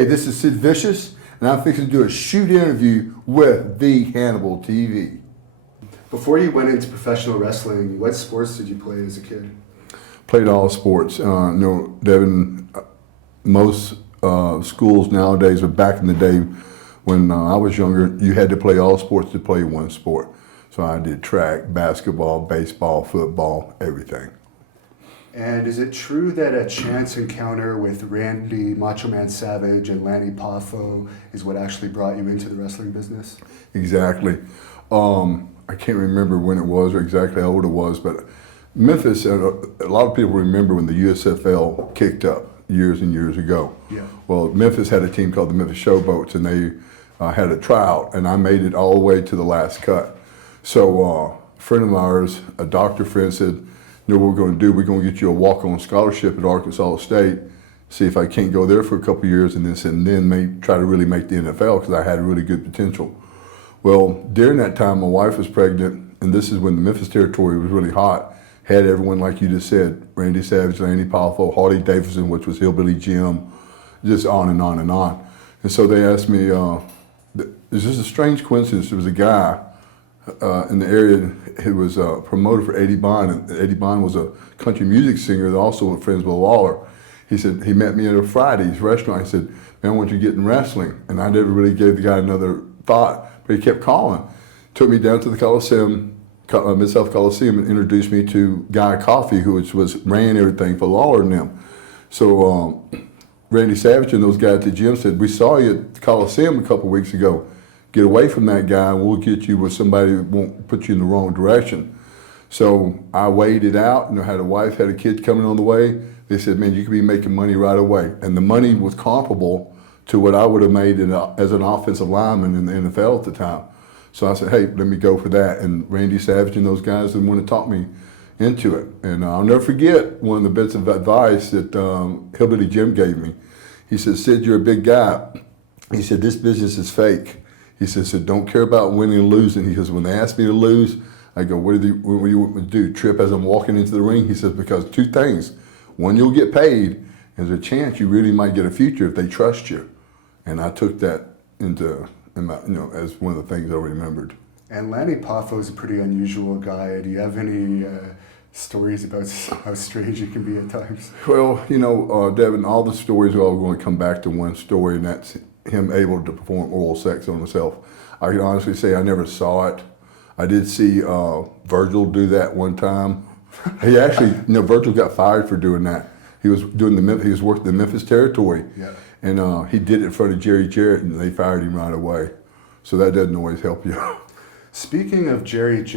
Hey, this is Sid Vicious, and I'm fixing to do a shoot interview with the Hannibal TV. Before you went into professional wrestling, what sports did you play as a kid? Played all sports. Devin, most schools nowadays, or back in the day when I was younger, you had to play all sports to play one sport. So I did track, basketball, baseball, football, everything. And is it true that a chance encounter with Randy Macho Man Savage and Lanny Poffo is what actually brought you into the wrestling business? Exactly. I can't remember when it was or exactly how old it was, but Memphis, a lot of people remember when the USFL kicked up years and years ago. Yeah. Well, Memphis had a team called the Memphis Showboats, and they had a tryout, and I made it all the way to the last cut. So a friend of ours, a doctor friend, said, "You know what we're going to do? We're going to get you a walk-on scholarship at Arkansas State, see if I can't go there for a couple of years, and then try to really make the NFL, because I had really good potential." Well, during that time, my wife was pregnant, and this is when the Memphis territory was really hot. Had everyone, like you just said, Randy Savage, Lanny Poffo, Harley Davidson, which was Hillbilly Jim, just on and on and on. And so they asked me, is this a strange coincidence? There was a guy in the area who was a promoter for Eddie Bond, and Eddie Bond was a country music singer that also was friends with Lawler. He said, he met me at a Friday's restaurant. He said, "Man, I want you to get in wrestling." And I never really gave the guy another thought, but he kept calling. Took me down to the Coliseum, Mid-South Coliseum, and introduced me to Guy Coffey, who ran everything for Lawler and them. So Randy Savage and those guys at the gym said, "We saw you at the Coliseum a couple weeks ago. Get away from that guy, and we'll get you with somebody who won't put you in the wrong direction." So I weighed it out, and I had a wife, had a kid coming on the way. They said, "Man, you could be making money right away." And the money was comparable to what I would have made as an offensive lineman in the NFL at the time. So I said, "Hey, let me go for that." And Randy Savage and those guys didn't want to talk me into it. And I'll never forget one of the bits of advice that Hillbilly Jim gave me. He said, "Sid, you're a big guy." He said, "This business is fake." He said, "So don't care about winning and losing." He goes, "When they ask me to lose, I go, what do you want me to do? Trip as I'm walking into the ring?" He says, "Because two things. One, you'll get paid, and there's a chance you really might get a future if they trust you." And I took that as one of the things I remembered. And Lanny Poffo is a pretty unusual guy. Do you have any stories about how strange he can be at times? Well, Devin, all the stories are all going to come back to one story, and that's him able to perform oral sex on himself. I can honestly say I never saw it. I did see Virgil do that one time. He actually, Virgil got fired for doing that. He was working the Memphis territory, yeah. And he did it in front of Jarrett, and they fired him right away. So that doesn't always help you. Speaking of Jarrett,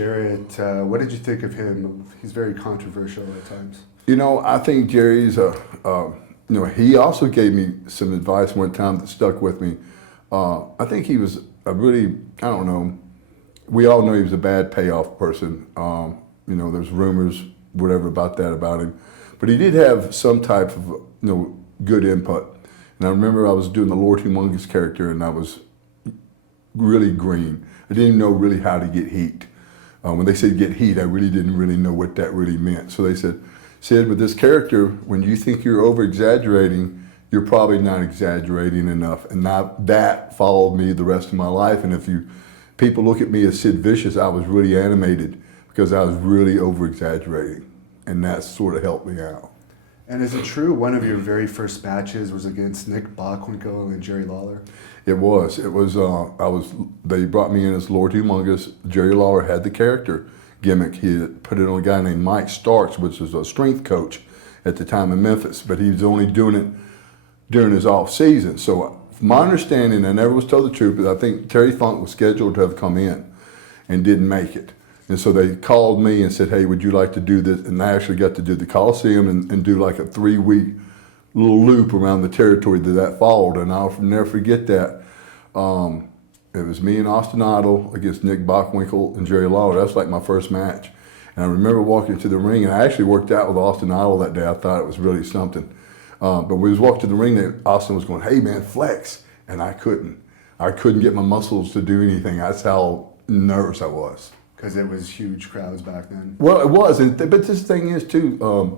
what did you think of him? He's very controversial at times. I think Jerry's he also gave me some advice one time that stuck with me. I think he was we all know he was a bad payoff person. There's rumors, whatever about him. But he did have some type of, good input. And I remember I was doing the Lord Humongous character, and I was really green. I didn't know really how to get heat. When they said get heat, I really didn't really know what that really meant. So they said, "Sid, with this character, when you think you're over-exaggerating, you're probably not exaggerating enough." And that followed me the rest of my life. And if people look at me as Sid Vicious, I was really animated because I was really over-exaggerating. And that sort of helped me out. And is it true one of your very first matches was against Nick Bockwinkel and Jerry Lawler? It was. They brought me in as Lord Humongous. Jerry Lawler had the character gimmick. He had put it on a guy named Mike Starks, which was a strength coach at the time in Memphis, but he was only doing it during his off season. So from my understanding, I never was told the truth, but I think Terry Funk was scheduled to have come in and didn't make it. And so they called me and said, "Hey, would you like to do this?" And I actually got to do the Coliseum and do like a 3-week little loop around the territory that followed. And I'll never forget that. It was me and Austin Idol against Nick Bockwinkel and Jerry Lawler. That's like my first match. And I remember walking to the ring, and I actually worked out with Austin Idol that day. I thought it was really something. But when we was walking to the ring, Austin was going, "Hey man, flex." And I couldn't get my muscles to do anything. That's how nervous I was. Because it was huge crowds back then. Well, it was, but this thing is too,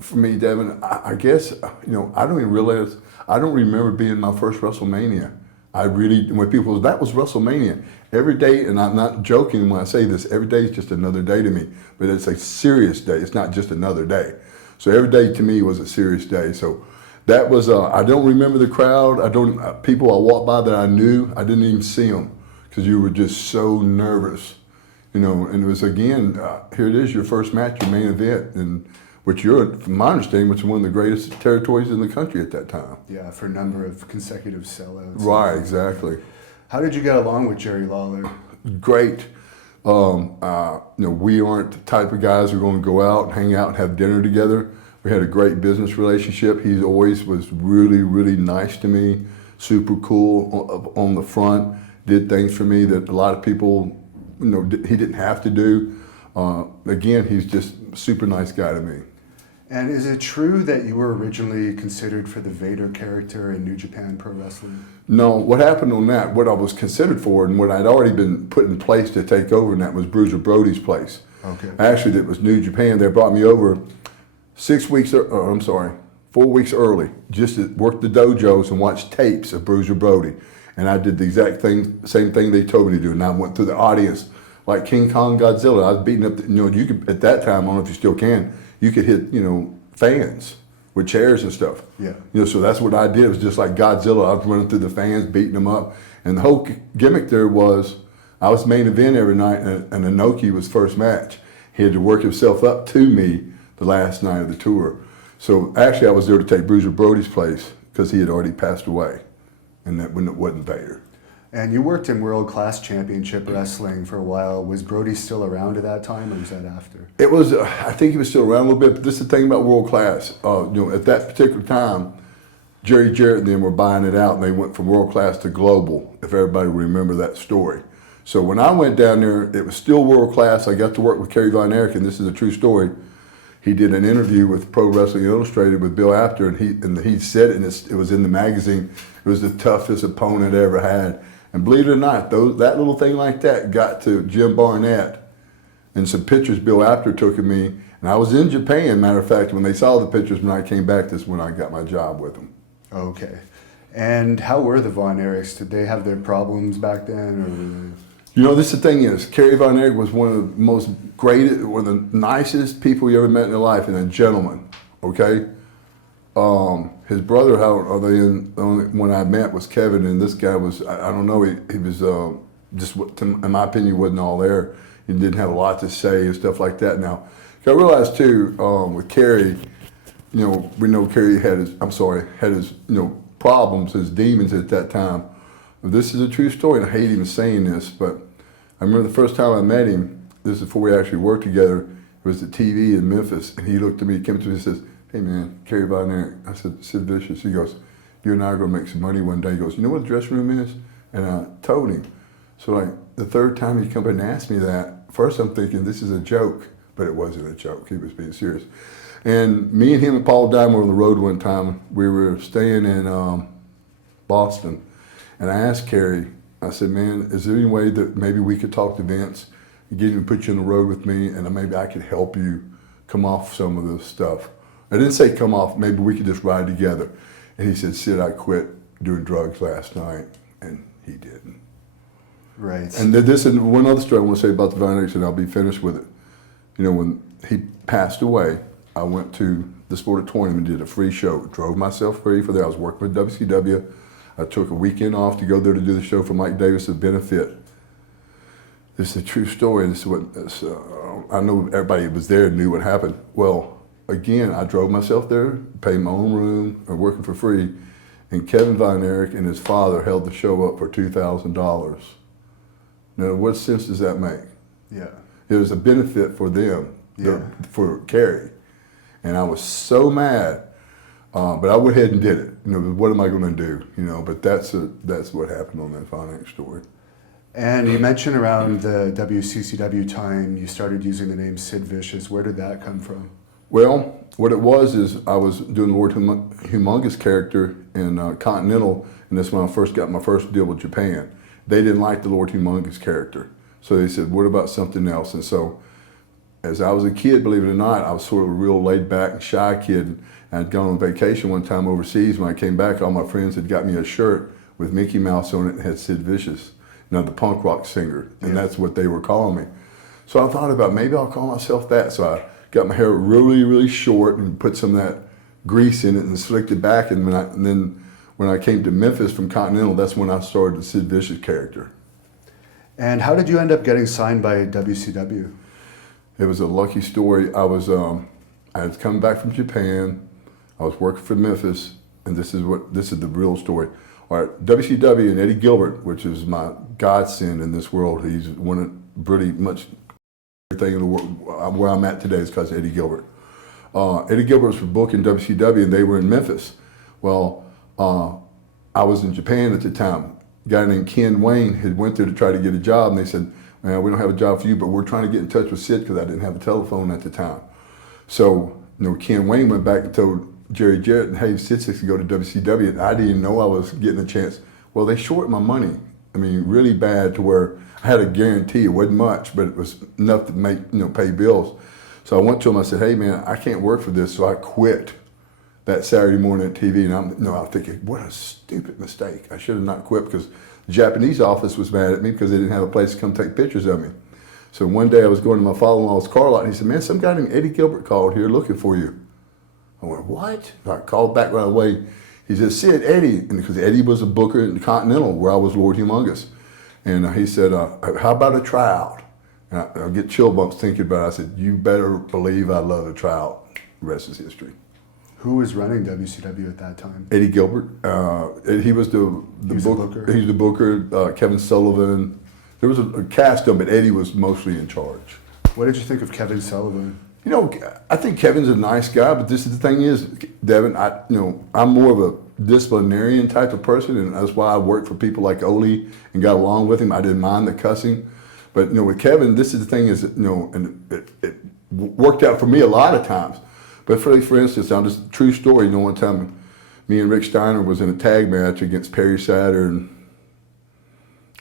For me, Devin, I guess, I don't even realize, I don't remember being my first WrestleMania. I really, when people, that was WrestleMania. Every day, and I'm not joking when I say this, every day is just another day to me, but it's a serious day. It's not just another day. So every day to me was a serious day. So that was, I don't remember the crowd. People I walked by that I knew, I didn't even see them because you were just so nervous, and it was, again, here it is, your first match, your main event, and which from my understanding, which is one of the greatest territories in the country at that time. Yeah, for a number of consecutive sellouts. Right, exactly. How did you get along with Jerry Lawler? Great. We aren't the type of guys who are going to go out and hang out and have dinner together. We had a great business relationship. He always was really, really nice to me, super cool on the front, did things for me that a lot of people, he didn't have to do. Again, he's just a super nice guy to me. And is it true that you were originally considered for the Vader character in New Japan Pro Wrestling? No, what happened on that, what I was considered for and what I'd already been put in place to take over, and that was Bruiser Brody's place. Okay. Actually, it was New Japan. They brought me over 4 weeks early, just to work the dojos and watch tapes of Bruiser Brody. And I did the exact same thing they told me to do. And I went through the audience like King Kong Godzilla. I was beating up, you could, at that time, I don't know if you still can, you could hit, fans with chairs and stuff. Yeah. So that's what I did. It was just like Godzilla. I was running through the fans, beating them up. And the whole gimmick there was, I was main event every night, and Inoki was first match. He had to work himself up to me the last night of the tour. So actually I was there to take Bruiser Brody's place because he had already passed away, and that when it wasn't Vader. And you worked in World Class Championship Wrestling for a while. Was Brody still around at that time, or was that after? It was, I think he was still around a little bit, but this is the thing about World Class. At that particular time, Jarrett and them were buying it out, and they went from World Class to Global, if everybody will remember that story. So when I went down there, it was still World Class. I got to work with Kerry Von Erich, and this is a true story. He did an interview with Pro Wrestling Illustrated with Bill Apter, and he said it, and it was in the magazine. It was the toughest opponent I ever had. And believe it or not, that little thing like that got to Jim Barnett, and some pictures Bill Apter took of me. And I was in Japan, matter of fact, when they saw the pictures when I came back, this is when I got my job with them. Okay. And how were the Von Erichs? Did they have their problems back then? This is the thing is, Kerry Von Erich was one of the nicest people you ever met in your life, and a gentleman, okay? His brother, the only one I met was Kevin, and this guy was, I don't know, he was just, in my opinion, wasn't all there. He didn't have a lot to say and stuff like that. Now, I realized too, with Kerry, we know Kerry had his problems, his demons at that time. This is a true story, and I hate even saying this, but I remember the first time I met him, this is before we actually worked together, it was at TV in Memphis, and he looked at me, came to me and says, "Hey man, Kerry Von Erich." I said, "Sid Vicious." He goes, "You and I are gonna make some money one day." He goes, "You know what the dressing room is?" And I told him. So like the third time he come and asked me that, first I'm thinking this is a joke, but it wasn't a joke. He was being serious. And me and him and Paul Diamond were on the road one time. We were staying in Boston. And I asked Kerry, I said, "Man, is there any way that maybe we could talk to Vince and get him to put you on the road with me, and maybe I could help you come off some of this stuff?" I didn't say come off, maybe we could just ride together. And he said, "Sid, I quit doing drugs last night," and he didn't. Right. And this is one other story I want to say about the Von Erichs, and I'll be finished with it. When he passed away, I went to the Sport Tournament and did a free show. Drove myself free for there. I was working with WCW. I took a weekend off to go there to do the show for Mike Davis to benefit. This is a true story. This is what I know everybody who was there knew what happened. Well, again, I drove myself there, paid my own room, working for free, and Kevin Von Erich and his father held the show up for $2,000. Now, what sense does that make? Yeah. It was a benefit for them, for Kerry, and I was so mad. But I went ahead and did it. What am I going to do? But that's what happened on that Von Erich story. And you mentioned around the WCCW time, you started using the name Sid Vicious. Where did that come from? Well, what it was is I was doing the Lord Humongous character in Continental, and that's when I first got my first deal with Japan. They didn't like the Lord Humongous character, so they said, "What about something else?" And so as I was a kid, believe it or not, I was sort of a real laid back and shy kid. I'd gone on vacation one time overseas. When I came back, all my friends had got me a shirt with Mickey Mouse on it and had Sid Vicious, the punk rock singer, and that's what they were calling me. So I thought about maybe I'll call myself that. So I got my hair really, really short and put some of that grease in it and slicked it back. And then when I came to Memphis from Continental, that's when I started the Sid Vicious character. And how did you end up getting signed by WCW? It was a lucky story. I had come back from Japan. I was working for Memphis, and this is the real story. All right, WCW and Eddie Gilbert, which is my godsend in this world. He's one of pretty much everything in the world. Where I'm at today is because of Eddie Gilbert. Eddie Gilbert was booking WCW, and they were in Memphis. Well, I was in Japan at the time. A guy named Ken Wayne had went there to try to get a job, and they said, "Man, we don't have a job for you, but we're trying to get in touch with Sid," because I didn't have a telephone at the time. So, Ken Wayne went back and told Jarrett, and hey, Sid says to go to WCW, and I didn't even know I was getting a chance. Well, they shorted my money. I mean, really bad, to where I had a guarantee. It wasn't much, but it was enough to make, pay bills. So I went to him. I said, "Hey, man, I can't work for this." So I quit that Saturday morning at TV, and I'm thinking, what a stupid mistake. I should have not quit, because the Japanese office was mad at me because they didn't have a place to come take pictures of me. So one day I was going to my father-in-law's car lot, and he said, "Man, some guy named Eddie Gilbert called here looking for you." I went, "What?" I called back right away. He said, "Sid, Eddie," and because Eddie was a booker in the Continental, where I was Lord Humongous. And he said, "How about a tryout?" And I get chill bumps thinking about it. I said, "You better believe I love a tryout." The rest is history. Who was running WCW at that time? Eddie Gilbert. He was the booker. He's the booker. Kevin Sullivan. There was a cast of them, but Eddie was mostly in charge. What did you think of Kevin Sullivan? I think Kevin's a nice guy, but the thing is, Devin, I'm more of a disciplinarian type of person, and that's why I worked for people like Ole and got along with him. I didn't mind the cussing, but with Kevin, this is the thing is, and it worked out for me a lot of times. But for instance, true story. One time, me and Rick Steiner was in a tag match against Perry Saturn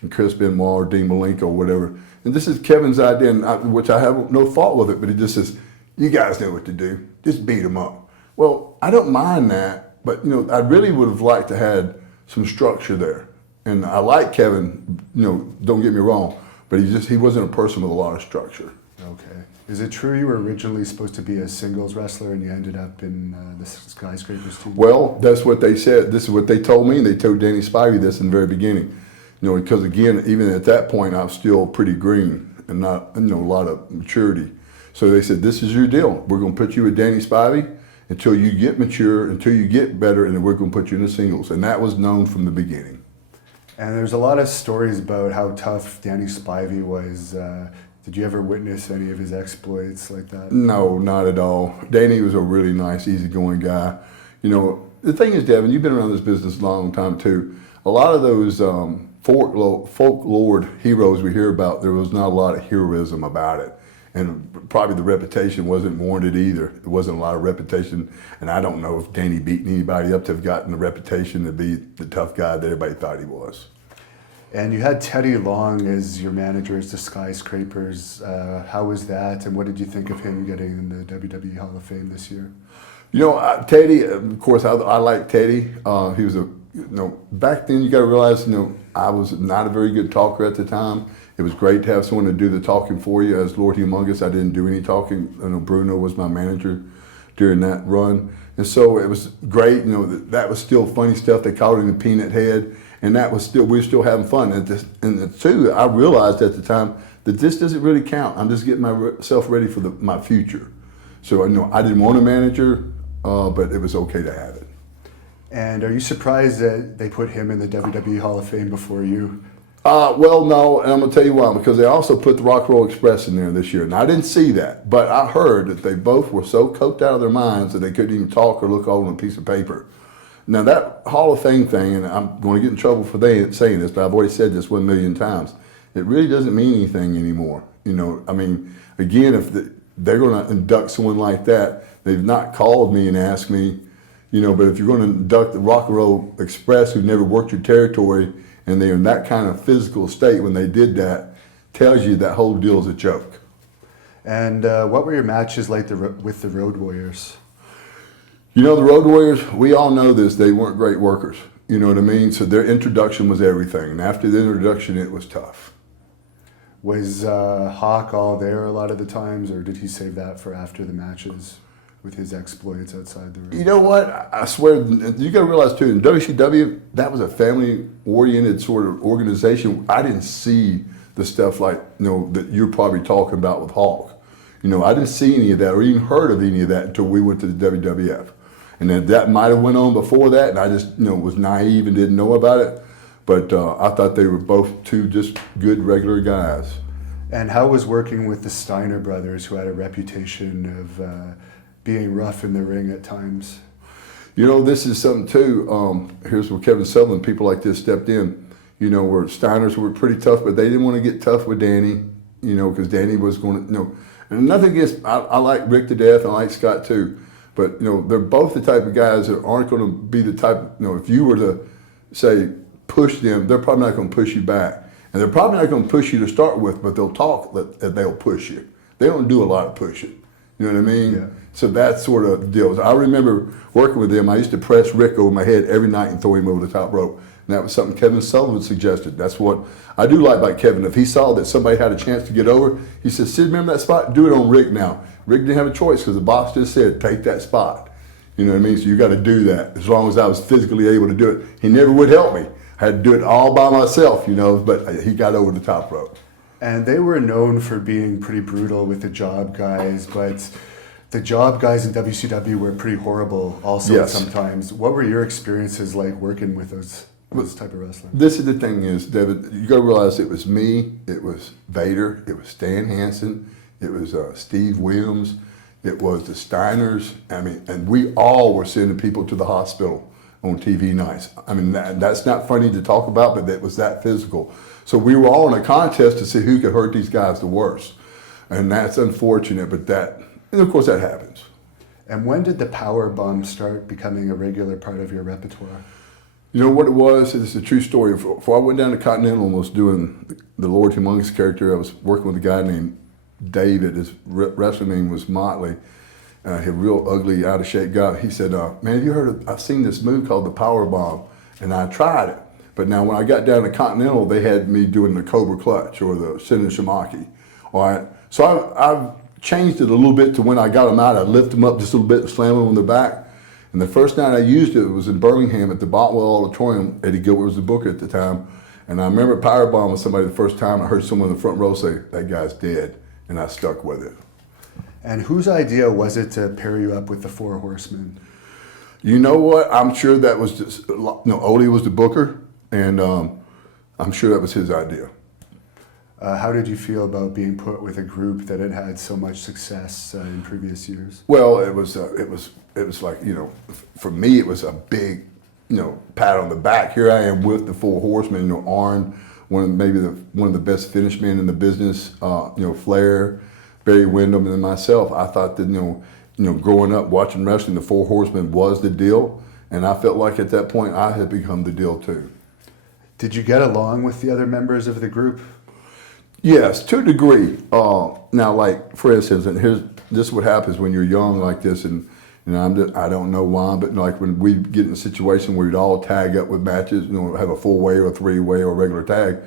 and Chris Benoit or Dean Malenko or whatever. And this is Kevin's idea, which I have no fault with it, but he just says, "You guys know what to do. Just beat him up." Well, I don't mind that, but I really would have liked to had some structure there. And I like Kevin. Don't get me wrong, but he wasn't a person with a lot of structure. Okay. Is it true you were originally supposed to be a singles wrestler and you ended up in the Skyscrapers team? Well, that's what they said. This is what they told me. They told Danny Spivey this in the very beginning. Because again, even at that point, I was still pretty green and not a lot of maturity. So they said, "This is your deal. We're going to put you with Danny Spivey until you get mature, until you get better, and then we're going to put you in the singles." And that was known from the beginning. And there's a lot of stories about how tough Danny Spivey was. Did you ever witness any of his exploits like that? No, not at all. Danny was a really nice, easygoing guy. The thing is, Devin, you've been around this business a long time too. A lot of those folklore heroes we hear about, there was not a lot of heroism about it. And probably the reputation wasn't warranted either. There wasn't a lot of reputation. And I don't know if Danny beat anybody up to have gotten the reputation to be the tough guy that everybody thought he was. And you had Teddy Long as your manager as the Skyscrapers. How was that? And what did you think of him getting in the WWE Hall of Fame this year? Teddy, of course, I like Teddy. He was back then you got to realize, I was not a very good talker at the time. It was great to have someone to do the talking for you. As Lord Humongous, I didn't do any talking. Bruno was my manager during that run. And so it was great, that was still funny stuff. They called him the Peanut Head. And we were still having fun. And two, I realized at the time that this doesn't really count. I'm just getting myself ready for my future. So I didn't want a manager, but it was okay to have it. And are you surprised that they put him in the WWE Hall of Fame before you? Well, no, and I'm going to tell you why. Because they also put the Rock and Roll Express in there this year. And I didn't see that, but I heard that they both were so coked out of their minds that they couldn't even talk or look over on a piece of paper. Now that Hall of Fame thing, and I'm going to get in trouble for saying this, but I've already said this 1,000,000 times, it really doesn't mean anything anymore. Again, if they're going to induct someone like that, they've not called me and asked me, but if you're going to induct the Rock and Roll Express who never worked your territory and they're in that kind of physical state when they did that, tells you that whole deal is a joke. And what were your matches like with the Road Warriors? You know, the Road Warriors, we all know this, they weren't great workers. You know what I mean? So their introduction was everything. And after the introduction, it was tough. Was Hawk all there a lot of the times, or did he save that for after the matches with his exploits outside the ring? You know what? I swear, you got to realize too, in WCW, that was a family-oriented sort of organization. I didn't see the stuff like, you know, that you're probably talking about with Hawk. You know, I didn't see any of that or even heard of any of that until we went to the WWF. And then that might have went on before that, and I just, you know, was naive and didn't know about it. But I thought they were both two just good regular guys. And how was working with the Steiner brothers, who had a reputation of being rough in the ring at times? You know, this is something too. Here's where Kevin Sutherland, people like this stepped in. You know, where Steiners were pretty tough, but they didn't want to get tough with Danny. You know, because Danny was going to, you know, and nothing against. I like Rick to death. I like Scott too, but you know, they're both the type of guys that aren't going to be the type. You know, if you were to say push them, they're probably not going to push you back, and they're probably not going to push you to start with, but they'll talk that they'll push you. They don't do a lot of pushing. You know what I mean? Yeah. So that sort of deal. I remember working with them. I used to press Rick over my head every night and throw him over the top rope. And that was something Kevin Sullivan suggested. That's what I do like about Kevin. If he saw that somebody had a chance to get over, he said, Sid, remember that spot? Do it on Rick now. Rick didn't have a choice because the boss just said, take that spot. You know what I mean? So you got to do that as long as I was physically able to do it. He never would help me. I had to do it all by myself, you know, but he got over the top rope. And they were known for being pretty brutal with the job guys, but the job guys in WCW were pretty horrible also Yes. sometimes. What were your experiences like working with those type of wrestlers? This is the thing is, David, you got to realize it was me, it was Vader, it was Stan Hansen, it was Steve Williams, it was the Steiners. I mean, and we all were sending people to the hospital on TV nights. I mean, that's not funny to talk about, but it was that physical. So we were all in a contest to see who could hurt these guys the worst. And that's unfortunate, but and of course that happens. And when did the power bomb start becoming a regular part of your repertoire? You know what it was? It's a true story. Before I went down to Continental and was doing the Lord Humongous character, I was working with a guy named David. His wrestling name was Motley. He a real ugly, out of shape guy. He said, man, have you heard of, I've seen this move called the power bomb, and I tried it. But now when I got down to Continental, they had me doing the Cobra Clutch or the Sinin Shimaki. All right. So I've changed it a little bit to when I got them out, I'd lift them up just a little bit and slam them on their back. And the first night I used it was in Birmingham at the Botwell Auditorium. Eddie Gilbert was the booker at the time. And I remember powerbombing somebody the first time. I heard someone in the front row say, that guy's dead. And I stuck with it. And whose idea was it to pair you up with the Four Horsemen? You know what? I'm sure that was just, Odie was the booker. And I'm sure that was his idea. How did you feel about being put with a group that had had so much success in previous years? Well, it was like, you know, for me it was a big, you know, pat on the back. Here I am with the Four Horsemen. You know, Arn, one of the best finish men in the business. You know, Flair, Barry Windham, and myself. I thought that you know, growing up watching wrestling, the Four Horsemen was the deal, and I felt like at that point I had become the deal too. Did you get along with the other members of the group? Yes, to a degree. Now, like for instance, and this is what happens when you're young like this, and you know, I don't know why, but like when we get in a situation where we'd all tag up with matches, you know, have a 4-way or a 3-way or a regular tag,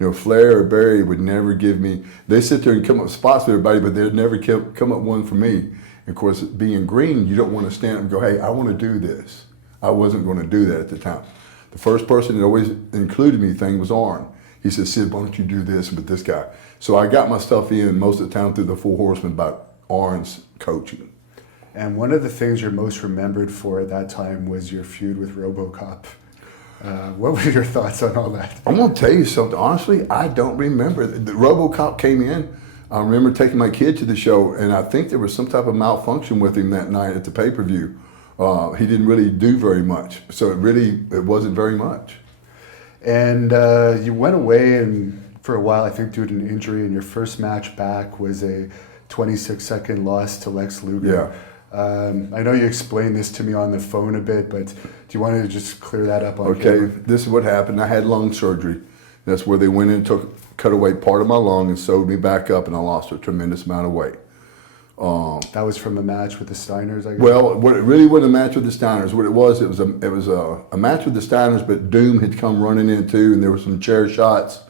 you know, Flair or Barry would never give me. They sit there and come up with spots for everybody, but they'd never come up one for me. And of course, being green, you don't want to stand up and go, "Hey, I want to do this." I wasn't going to do that at the time. The first person that always included me was Arn. He said, "Sid, why don't you do this with this guy?" So I got my stuff in most of the time through the Four Horsemen by Arn's coaching. And one of the things you're most remembered for at that time was your feud with RoboCop. What were your thoughts on all that? I'm going to tell you something. Honestly, I don't remember. The RoboCop came in. I remember taking my kid to the show, and I think there was some type of malfunction with him that night at the pay-per-view. He didn't really do very much, so it wasn't very much. And you went away and for a while, I think, due to an injury, and your first match back was a 26-second loss to Lex Luger. Yeah. I know you explained this to me on the phone a bit, but do you want to just clear that up on Okay, camera? this is what happened. I had lung surgery. That's where they went in and took a cut away part of my lung and sewed me back up, and I lost a tremendous amount of weight. That was from a match with the Steiners, I guess? Well, what it really wasn't a match with the Steiners. What it was a match with the Steiners, but Doom had come running in too, and there were some chair shots,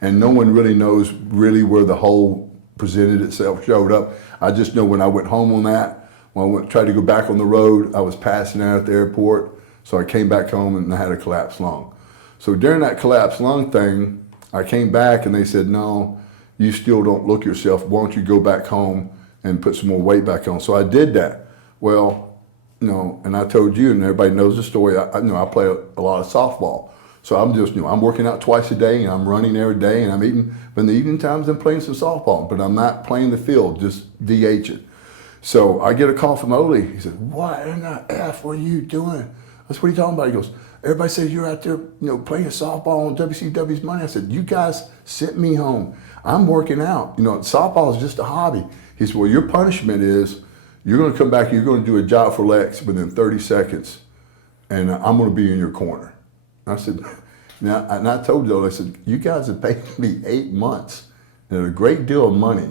and no one really knows really where the hole presented itself, showed up. I just know when I went home on that, when I tried to go back on the road, I was passing out at the airport, so I came back home and I had a collapsed lung. So during that collapsed lung thing, I came back and they said, no, you still don't look yourself. Why don't you go back home and put some more weight back on? So I did that. Well, and I told you, and everybody knows the story, I play a lot of softball. So I'm just, I'm working out twice a day, and I'm running every day, and I'm eating. But in the evening times, I'm playing some softball, but I'm not playing the field, just DHing. So I get a call from Ole. He said, what in the F are you doing? I said, what are you talking about? He goes, everybody says you're out there, playing softball on WCW's money. I said, you guys sent me home. I'm working out. Softball is just a hobby. He said, well, your punishment is you're going to come back, you're going to do a job for Lex within 30 seconds, and I'm going to be in your corner. I said, and I told you, I said, you guys have paid me 8 months and a great deal of money.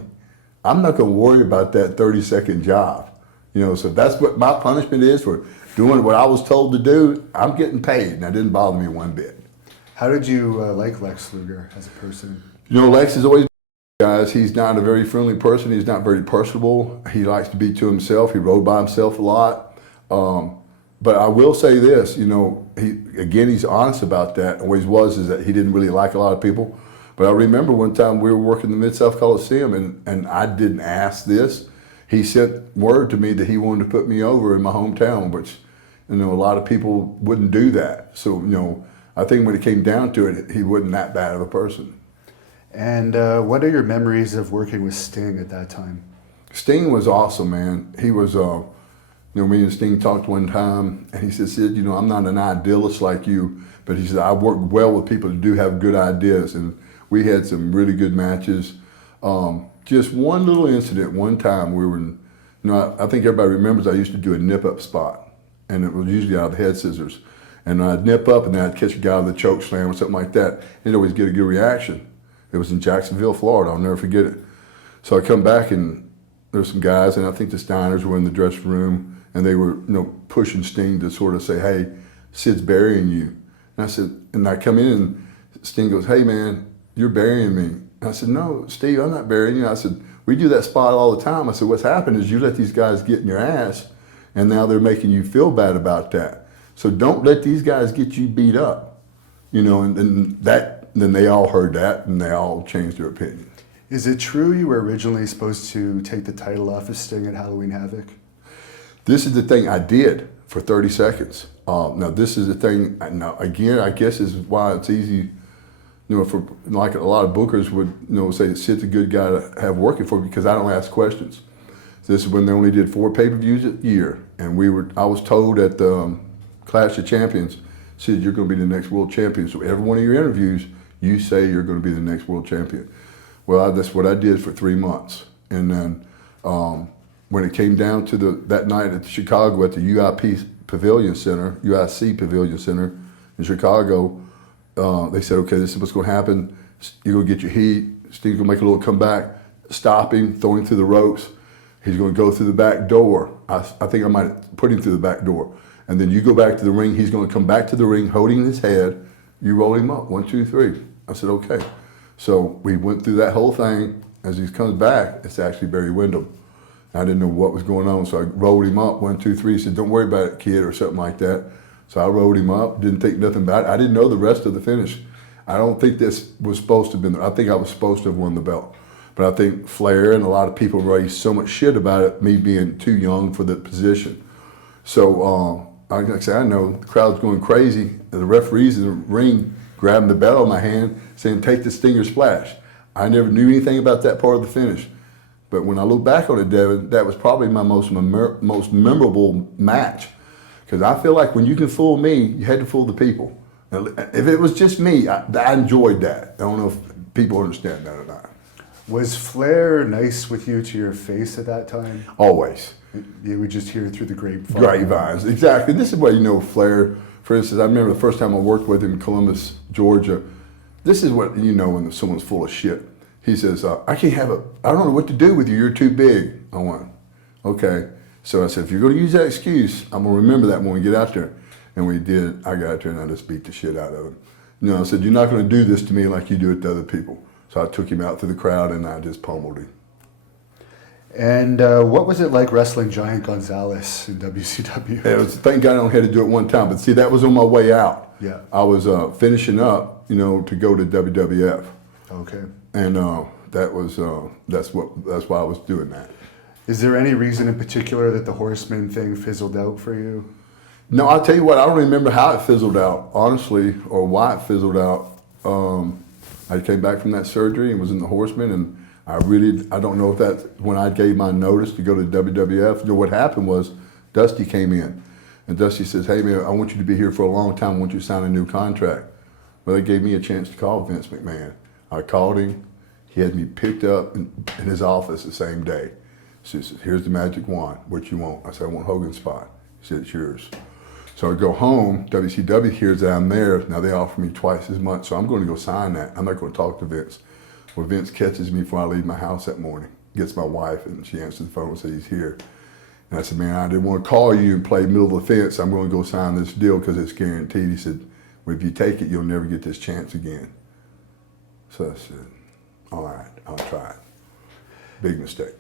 I'm not going to worry about that 30-second job. So that's what my punishment is for doing what I was told to do. I'm getting paid, and that didn't bother me one bit. How did you like Lex Luger as a person? Lex is always, guys, he's not a very friendly person. He's not very personable. He likes to be to himself. He rode by himself a lot. But I will say this, he's honest about that. Always was, is that he didn't really like a lot of people. But I remember one time we were working the Mid-South Coliseum, and I didn't ask this. He sent word to me that he wanted to put me over in my hometown, which, a lot of people wouldn't do that. So, I think when it came down to it, he wasn't that bad of a person. And what are your memories of working with Sting at that time? Sting was awesome, man. He was, me and Sting talked one time, and he said, Sid, I'm not an idealist like you, but he said, I work well with people who do have good ideas, and we had some really good matches. Just one little incident, one time we were in, I think everybody remembers I used to do a nip-up spot, and it was usually out of the head scissors. And I'd nip up, and then I'd catch a guy with a choke slam or something like that, and it'd always get a good reaction. It was in Jacksonville, Florida. I'll never forget it. So I come back, and there's some guys, and I think the Steiners were in the dressing room, and they were, pushing Sting to sort of say, hey, Sid's burying you. And I said, and I come in, and Sting goes, hey, man, you're burying me. And I said, no, Steve, I'm not burying you. I said, we do that spot all the time. I said, what's happened is you let these guys get in your ass, and now they're making you feel bad about that. So don't let these guys get you beat up. And then they all heard that, and they all changed their opinion. Is it true you were originally supposed to take the title off of Sting at Halloween Havoc? This is the thing I did for 30 seconds. Now this is the thing, now again, I guess is why it's easy, for like a lot of bookers would, say that Sid's a good guy to have working for, because I don't ask questions. This is when they only did 4 pay-per-views a year, and I was told at the Clash of Champions, Sid, you're going to be the next world champion. So every one of your interviews, you say you're going to be the next world champion. Well, that's what I did for 3 months. And then when it came down to that night at Chicago at the UIC Pavilion Center in Chicago, they said, okay, this is what's going to happen. You're going to get your heat. Steve's going to make a little comeback, stop him, throw him through the ropes. He's going to go through the back door. I think I might put him through the back door. And then you go back to the ring. He's going to come back to the ring holding his head. You roll him up, 1, 2, 3. I said, okay. So we went through that whole thing. As he comes back, it's actually Barry Windham. I didn't know what was going on, so I rolled him up, 1, 2, 3. He said, don't worry about it, kid, or something like that. So I rolled him up, didn't think nothing about it. I didn't know the rest of the finish. I don't think this was supposed to have been there. I think I was supposed to have won the belt. But I think Flair and a lot of people raised so much shit about it, me being too young for the position. So, like I said, I know the crowd's going crazy. The referees in the ring grabbing the bell in my hand, saying, take the Stinger Splash. I never knew anything about that part of the finish. But when I look back on it, Devin, that was probably my most memorable match. Because I feel like when you can fool me, you had to fool the people. Now, if it was just me, I enjoyed that. I don't know if people understand that or not. Was Flair nice with you to your face at that time? Always. You would just hear it through the grapevine. Grapevines, exactly. This is why Flair, for instance, I remember the first time I worked with him in Columbus, Georgia. this is what you know when someone's full of shit. He says, I don't know what to do with you. You're too big. I went, okay. So I said, if you're going to use that excuse, I'm going to remember that when we get out there. And we did. I got out there and I just beat the shit out of him. You know, I said, you're not going to do this to me like you do it to other people. So I took him out through the crowd and I just pummeled him. And what was it like wrestling Giant Gonzalez in WCW? It was, thank God I only had to do it one time. But see, that was on my way out. Yeah. I was finishing up, you know, to go to WWF. Okay. And that's why I was doing that. Is there any reason in particular that the Horseman thing fizzled out for you? No, I'll tell you what, I don't remember how it fizzled out, honestly, or why it fizzled out. I came back from that surgery and was in the Horseman, and I don't know if that's when I gave my notice to go to WWF. You know, what happened was Dusty came in, and Dusty says, hey man, I want you to be here for a long time. I want you to sign a new contract. Well, they gave me a chance to call Vince McMahon. I called him. He had me picked up in his office the same day. He said, here's the magic wand. What you want? I said, I want Hogan's spot. He said, it's yours. So I go home. WCW hears that I'm there. Now they offer me twice as much. So I'm going to go sign that. I'm not going to talk to Vince. Well, Vince catches me before I leave my house that morning. Gets my wife, and she answers the phone and says he's here. And I said, man, I didn't want to call you and play middle of the fence. I'm going to go sign this deal because it's guaranteed. He said, well, if you take it, you'll never get this chance again. So I said, all right, I'll try it. Big mistake.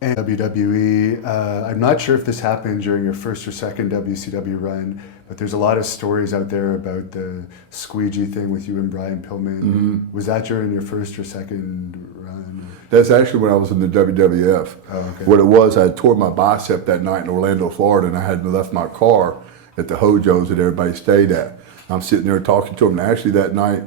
And WWE, I'm not sure if this happened during your first or second WCW run, but there's a lot of stories out there about the squeegee thing with you and Brian Pillman. Mm-hmm. Was that during your first or second run? That's actually when I was in the WWF. Oh, okay. What it was, I had tore my bicep that night in Orlando, Florida, and I had left my car at the Hojo's that everybody stayed at. I'm sitting there talking to them, and actually that night,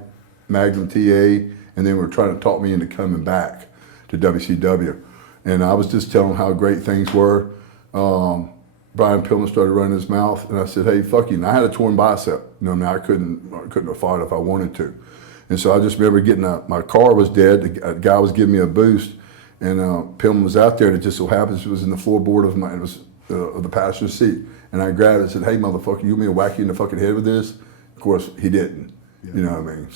Magnum TA, and they were trying to talk me into coming back to WCW. And I was just telling them how great things were. Brian Pillman started running his mouth, and I said, hey, fuck you. And I had a torn bicep. You know, I mean, I couldn't have fought if I wanted to. And so I just remember getting my car was dead. A guy was giving me a boost, and Pillman was out there, and it just so happens it was in the floorboard of the passenger seat. And I grabbed it and said, hey, motherfucker, you want me to whack you in the fucking head with this? Of course, he didn't. Yeah. You know what I mean?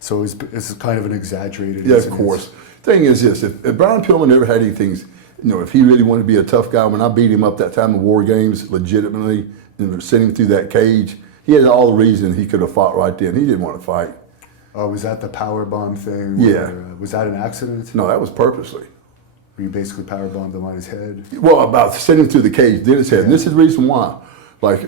So it's kind of an exaggerated yeah, incident. of course. Thing is this, if Brian Pillman never had anything, you know, if he really wanted to be a tough guy, when I beat him up that time in War Games, legitimately, and sent him through that cage, he had all the reason he could have fought right then. He didn't want to fight. Oh, was that the power bomb thing? Yeah. Was that an accident? No, that was purposely. Where you basically power bombed him on his head? Well, about sending him through the cage, then his head. Yeah. And this is the reason why. Like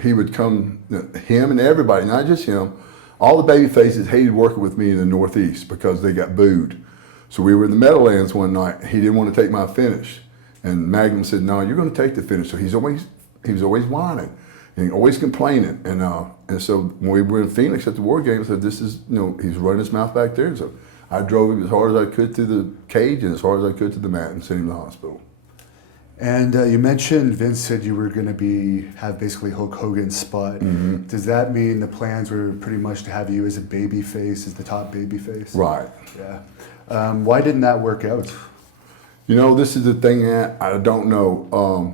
he would come, him and everybody, not just him, all the baby faces hated working with me in the Northeast because they got booed. So we were in the Meadowlands one night. He didn't want to take my finish. And Magnum said, no, you're going to take the finish. So he was always whining and always complaining. And so when we were in Phoenix at the War Games, I said, this is, you know, he's running his mouth back there. And so I drove him as hard as I could through the cage and as hard as I could to the mat and sent him to the hospital. And you mentioned Vince said you were going to have basically Hulk Hogan's spot. Mm-hmm. Does that mean the plans were pretty much to have you as a baby face, as the top baby face? Right. Yeah. Why didn't that work out? You know, this is the thing that I don't know.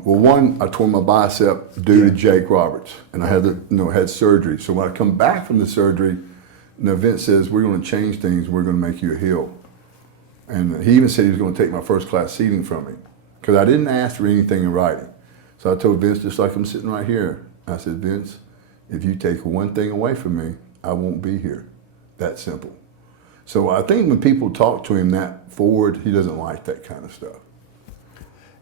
Well, one, I tore my bicep due to Jake Roberts, and I had surgery. So when I come back from the surgery, Vince says, we're going to change things. We're going to make you a heel. And he even said he was going to take my first class seating from me, because I didn't ask for anything in writing. So I told Vince, just like I'm sitting right here, I said, Vince, if you take one thing away from me, I won't be here. That simple. So I think when people talk to him that forward, he doesn't like that kind of stuff.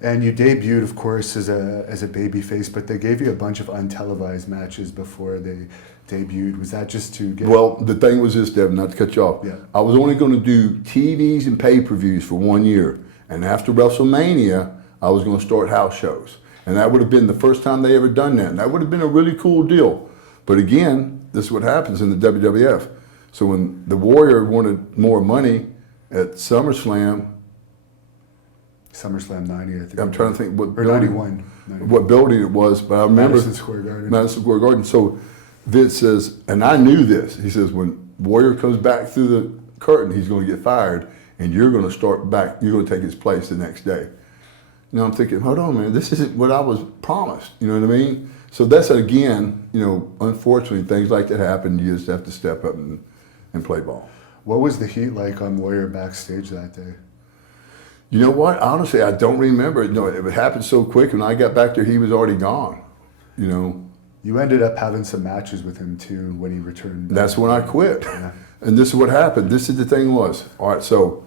And you debuted, of course, as a babyface, but they gave you a bunch of untelevised matches before they debuted. Was that just to get... Well, the thing was this, Devin, not to cut you off. Yeah. I was only going to do TVs and pay-per-views for 1 year. And after WrestleMania, I was going to start house shows. And that would have been the first time they ever done that. And that would have been a really cool deal. But again, this is what happens in the WWF. So when the Warrior wanted more money at SummerSlam 90, I think. I'm trying to think what or building, 91. what building it was, but I remember Madison Square Garden. Madison Square Garden. So Vince says, and I knew this. He says, when Warrior comes back through the curtain, he's going to get fired, and you're going to start back. You're going to take his place the next day. You know, I'm thinking, hold on, man. This isn't what I was promised. You know what I mean? So that's, again, you know, unfortunately, things like that happen. You just have to step up and play ball. What was the heat like on Lawler backstage that day? You know what? Honestly, I don't remember. No, it happened so quick. When I got back there, he was already gone, you know. You ended up having some matches with him, too, when he returned. That's when I quit. Yeah. And this is what happened. This is the thing was, all right, so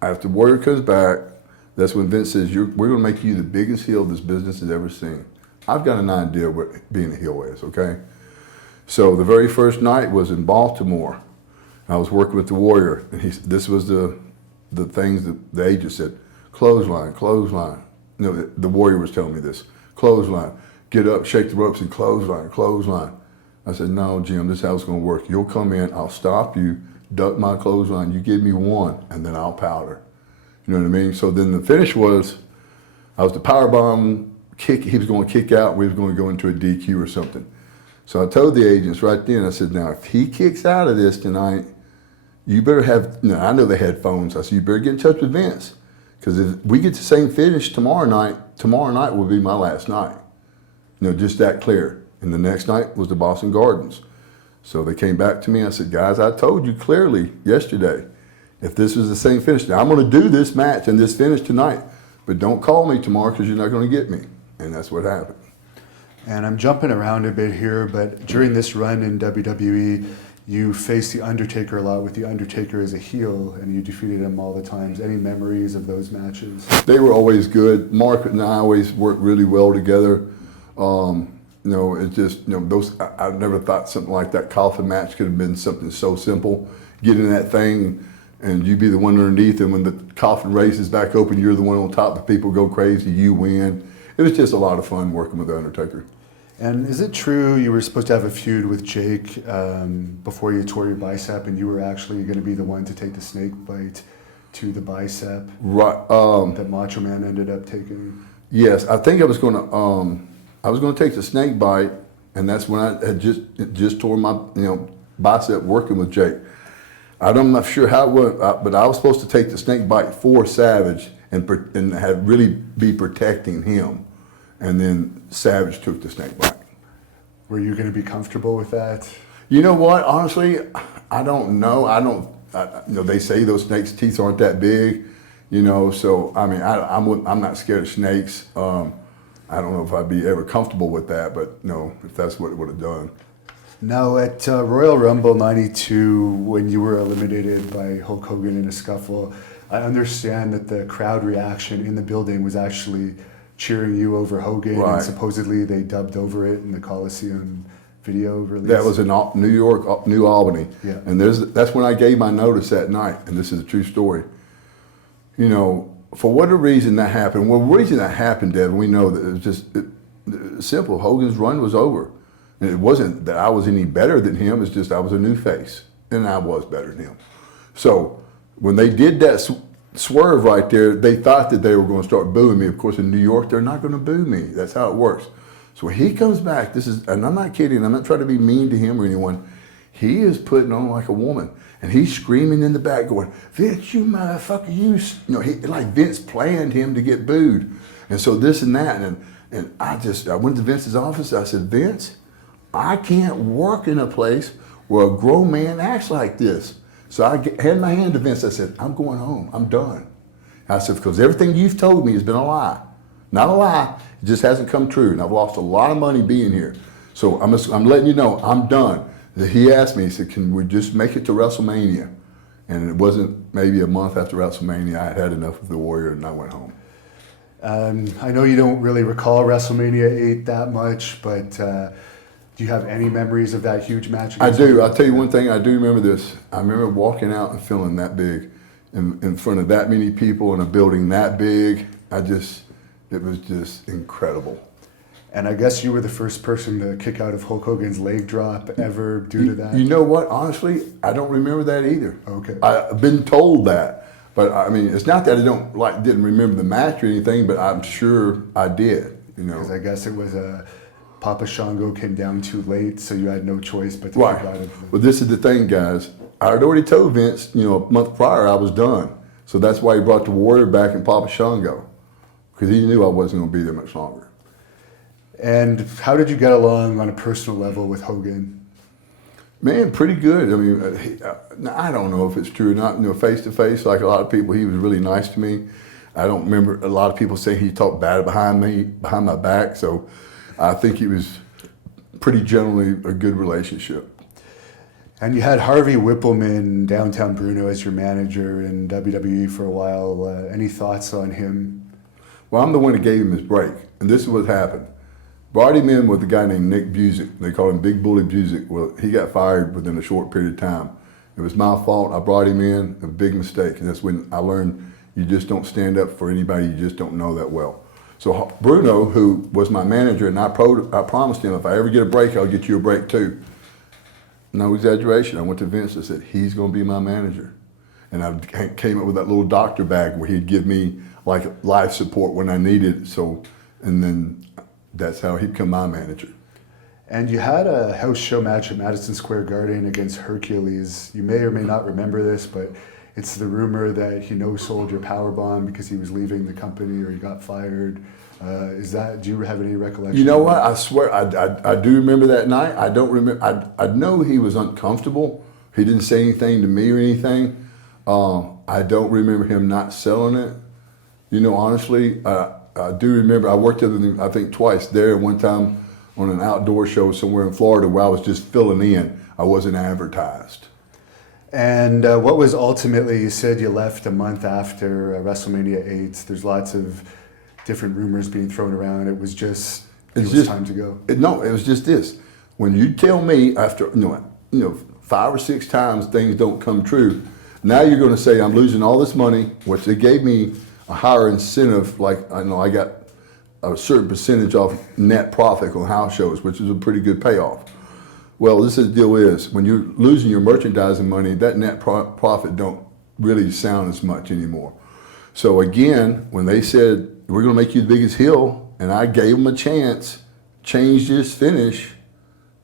after Warrior comes back, that's when Vince says, we're going to make you the biggest heel this business has ever seen. I've got an idea what being a heel is, okay? So the very first night was in Baltimore. I was working with the Warrior, and this was the things that the agent said, clothesline, clothesline. No, the Warrior was telling me this, clothesline, get up, shake the ropes, and clothesline, clothesline. I said, no, Jim, this is how it's going to work. You'll come in, I'll stop you, duck my clothesline, you give me one, and then I'll powder. You know what I mean? So then the finish was, I was the powerbomb kick, he was going to kick out, we was going to go into a DQ or something. So I told the agents right then, I said, now, if he kicks out of this tonight, you better have, you know, I know they had phones. I said, you better get in touch with Vince. Because if we get the same finish tomorrow night will be my last night. You know, just that clear. And the next night was the Boston Gardens. So they came back to me. I said, guys, I told you clearly yesterday, if this is the same finish, now I'm going to do this match and this finish tonight, but don't call me tomorrow because you're not going to get me. And that's what happened. And I'm jumping around a bit here, but during this run in WWE, you faced The Undertaker a lot with The Undertaker as a heel, and you defeated him all the times. Any memories of those matches? They were always good. Mark and I always worked really well together. You know, it just, you know, I never thought something like that coffin match could have been something so simple. Get in that thing and you be the one underneath, and when the coffin raises back open, you're the one on top, the people go crazy, you win. It was just a lot of fun working with The Undertaker. And is it true you were supposed to have a feud with Jake before you tore your bicep, and you were actually going to be the one to take the snake bite to the bicep? Right. That Macho Man ended up taking? Yes, I think I was going to take the snake bite, and that's when I had just tore my bicep working with Jake. I'm not sure how it went, but I was supposed to take the snake bite for Savage and have really be protecting him, and then Savage took the snake bite. Were you going to be comfortable with that? You know what? Honestly, I don't know. They say those snakes' teeth aren't that big, you know. So I mean, I'm not scared of snakes. I don't know if I'd be ever comfortable with that, but no, if that's what it would have done. Now at Royal Rumble '92, when you were eliminated by Hulk Hogan in a scuffle, I understand that the crowd reaction in the building was actually cheering you over Hogan, right. And supposedly they dubbed over it in the Coliseum video release. That was in New York, New Albany. Yeah. And that's when I gave my notice that night, and this is a true story. You know, for whatever reason that happened, well, the reason that happened, Deb, we know that it was just simple. Hogan's run was over. And it wasn't that I was any better than him, it's just I was a new face, and I was better than him. So when they did that swerve right there, they thought that they were going to start booing me. Of course, in New York, they're not going to boo me. That's how it works. So when he comes back, and I'm not kidding, I'm not trying to be mean to him or anyone, he is putting on like a woman. And he's screaming in the back going, Vince, you motherfucker, like Vince planned him to get booed. And so this and that, and I went to Vince's office, I said, Vince, I can't work in a place where a grown man acts like this. So I had my hand to Vince. I said, I'm going home. I'm done. I said, because everything you've told me has been a lie. Not a lie. It just hasn't come true. And I've lost a lot of money being here. So I'm letting you know, I'm done. He asked me, he said, can we just make it to WrestleMania? And it wasn't maybe a month after WrestleMania, I had enough of the Warrior and I went home. I know you don't really recall WrestleMania 8 that much, but do you have any memories of that huge match? I do. I'll tell you one thing. I do remember this. I remember walking out and feeling that big in front of that many people in a building that big. It was just incredible. And I guess you were the first person to kick out of Hulk Hogan's leg drop ever due to that? You know what? Honestly, I don't remember that either. Okay. I've been told that. But I mean, it's not that I didn't remember the match or anything, but I'm sure I did. Because I guess it was Papa Shango came down too late, so you had no choice but to right. kick out of Well, this is the thing, guys. I had already told Vince, a month prior I was done. So that's why he brought the Warrior back and Papa Shango, because he knew I wasn't going to be there much longer. And how did you get along on a personal level with Hogan? Man, pretty good. I mean, I don't know if it's true or not. You know, face to face, like a lot of people, he was really nice to me. I don't remember a lot of people saying he talked bad behind my back. So I think he was pretty generally a good relationship. And you had Harvey Whippleman, downtown Bruno, as your manager in WWE for a while. Any thoughts on him? Well, I'm the one that gave him his break, and this is what happened. Brought him in with a guy named Nick Busick. They called him Big Bully Busick. Well, he got fired within a short period of time. It was my fault. I brought him in, a big mistake, and that's when I learned you just don't stand up for anybody you just don't know that well. So Bruno, who was my manager, and I promised him if I ever get a break, I'll get you a break too. No exaggeration. I went to Vince and said, he's going to be my manager. And I came up with that little doctor bag where he'd give me like life support when I needed it. So, and then that's how he became my manager. And you had a house show match at Madison Square Garden against Hercules. You may or may not remember this, but it's the rumor that he no-sold your powerbomb because he was leaving the company or he got fired. Do you have any recollection? You know what? I swear, I do remember that night. I don't remember. I know he was uncomfortable. He didn't say anything to me or anything. I don't remember him not selling it. You know, honestly, I do remember I worked with him, I think, twice there. One time on an outdoor show somewhere in Florida where I was just filling in. I wasn't advertised. And what was ultimately, you said you left a month after WrestleMania 8. There's lots of different rumors being thrown around. It was just, it was time to go. No, it was just this. When you tell me after, you know, 5 or 6 times things don't come true, now you're going to say I'm losing all this money, which they gave me a higher incentive, like I know I got a certain percentage off net profit on house shows, which is a pretty good payoff. Well, this is the deal is, when you're losing your merchandising money, that net profit don't really sound as much anymore. So again, when they said, we're gonna make you the biggest heel, and I gave them a chance, changed his finish,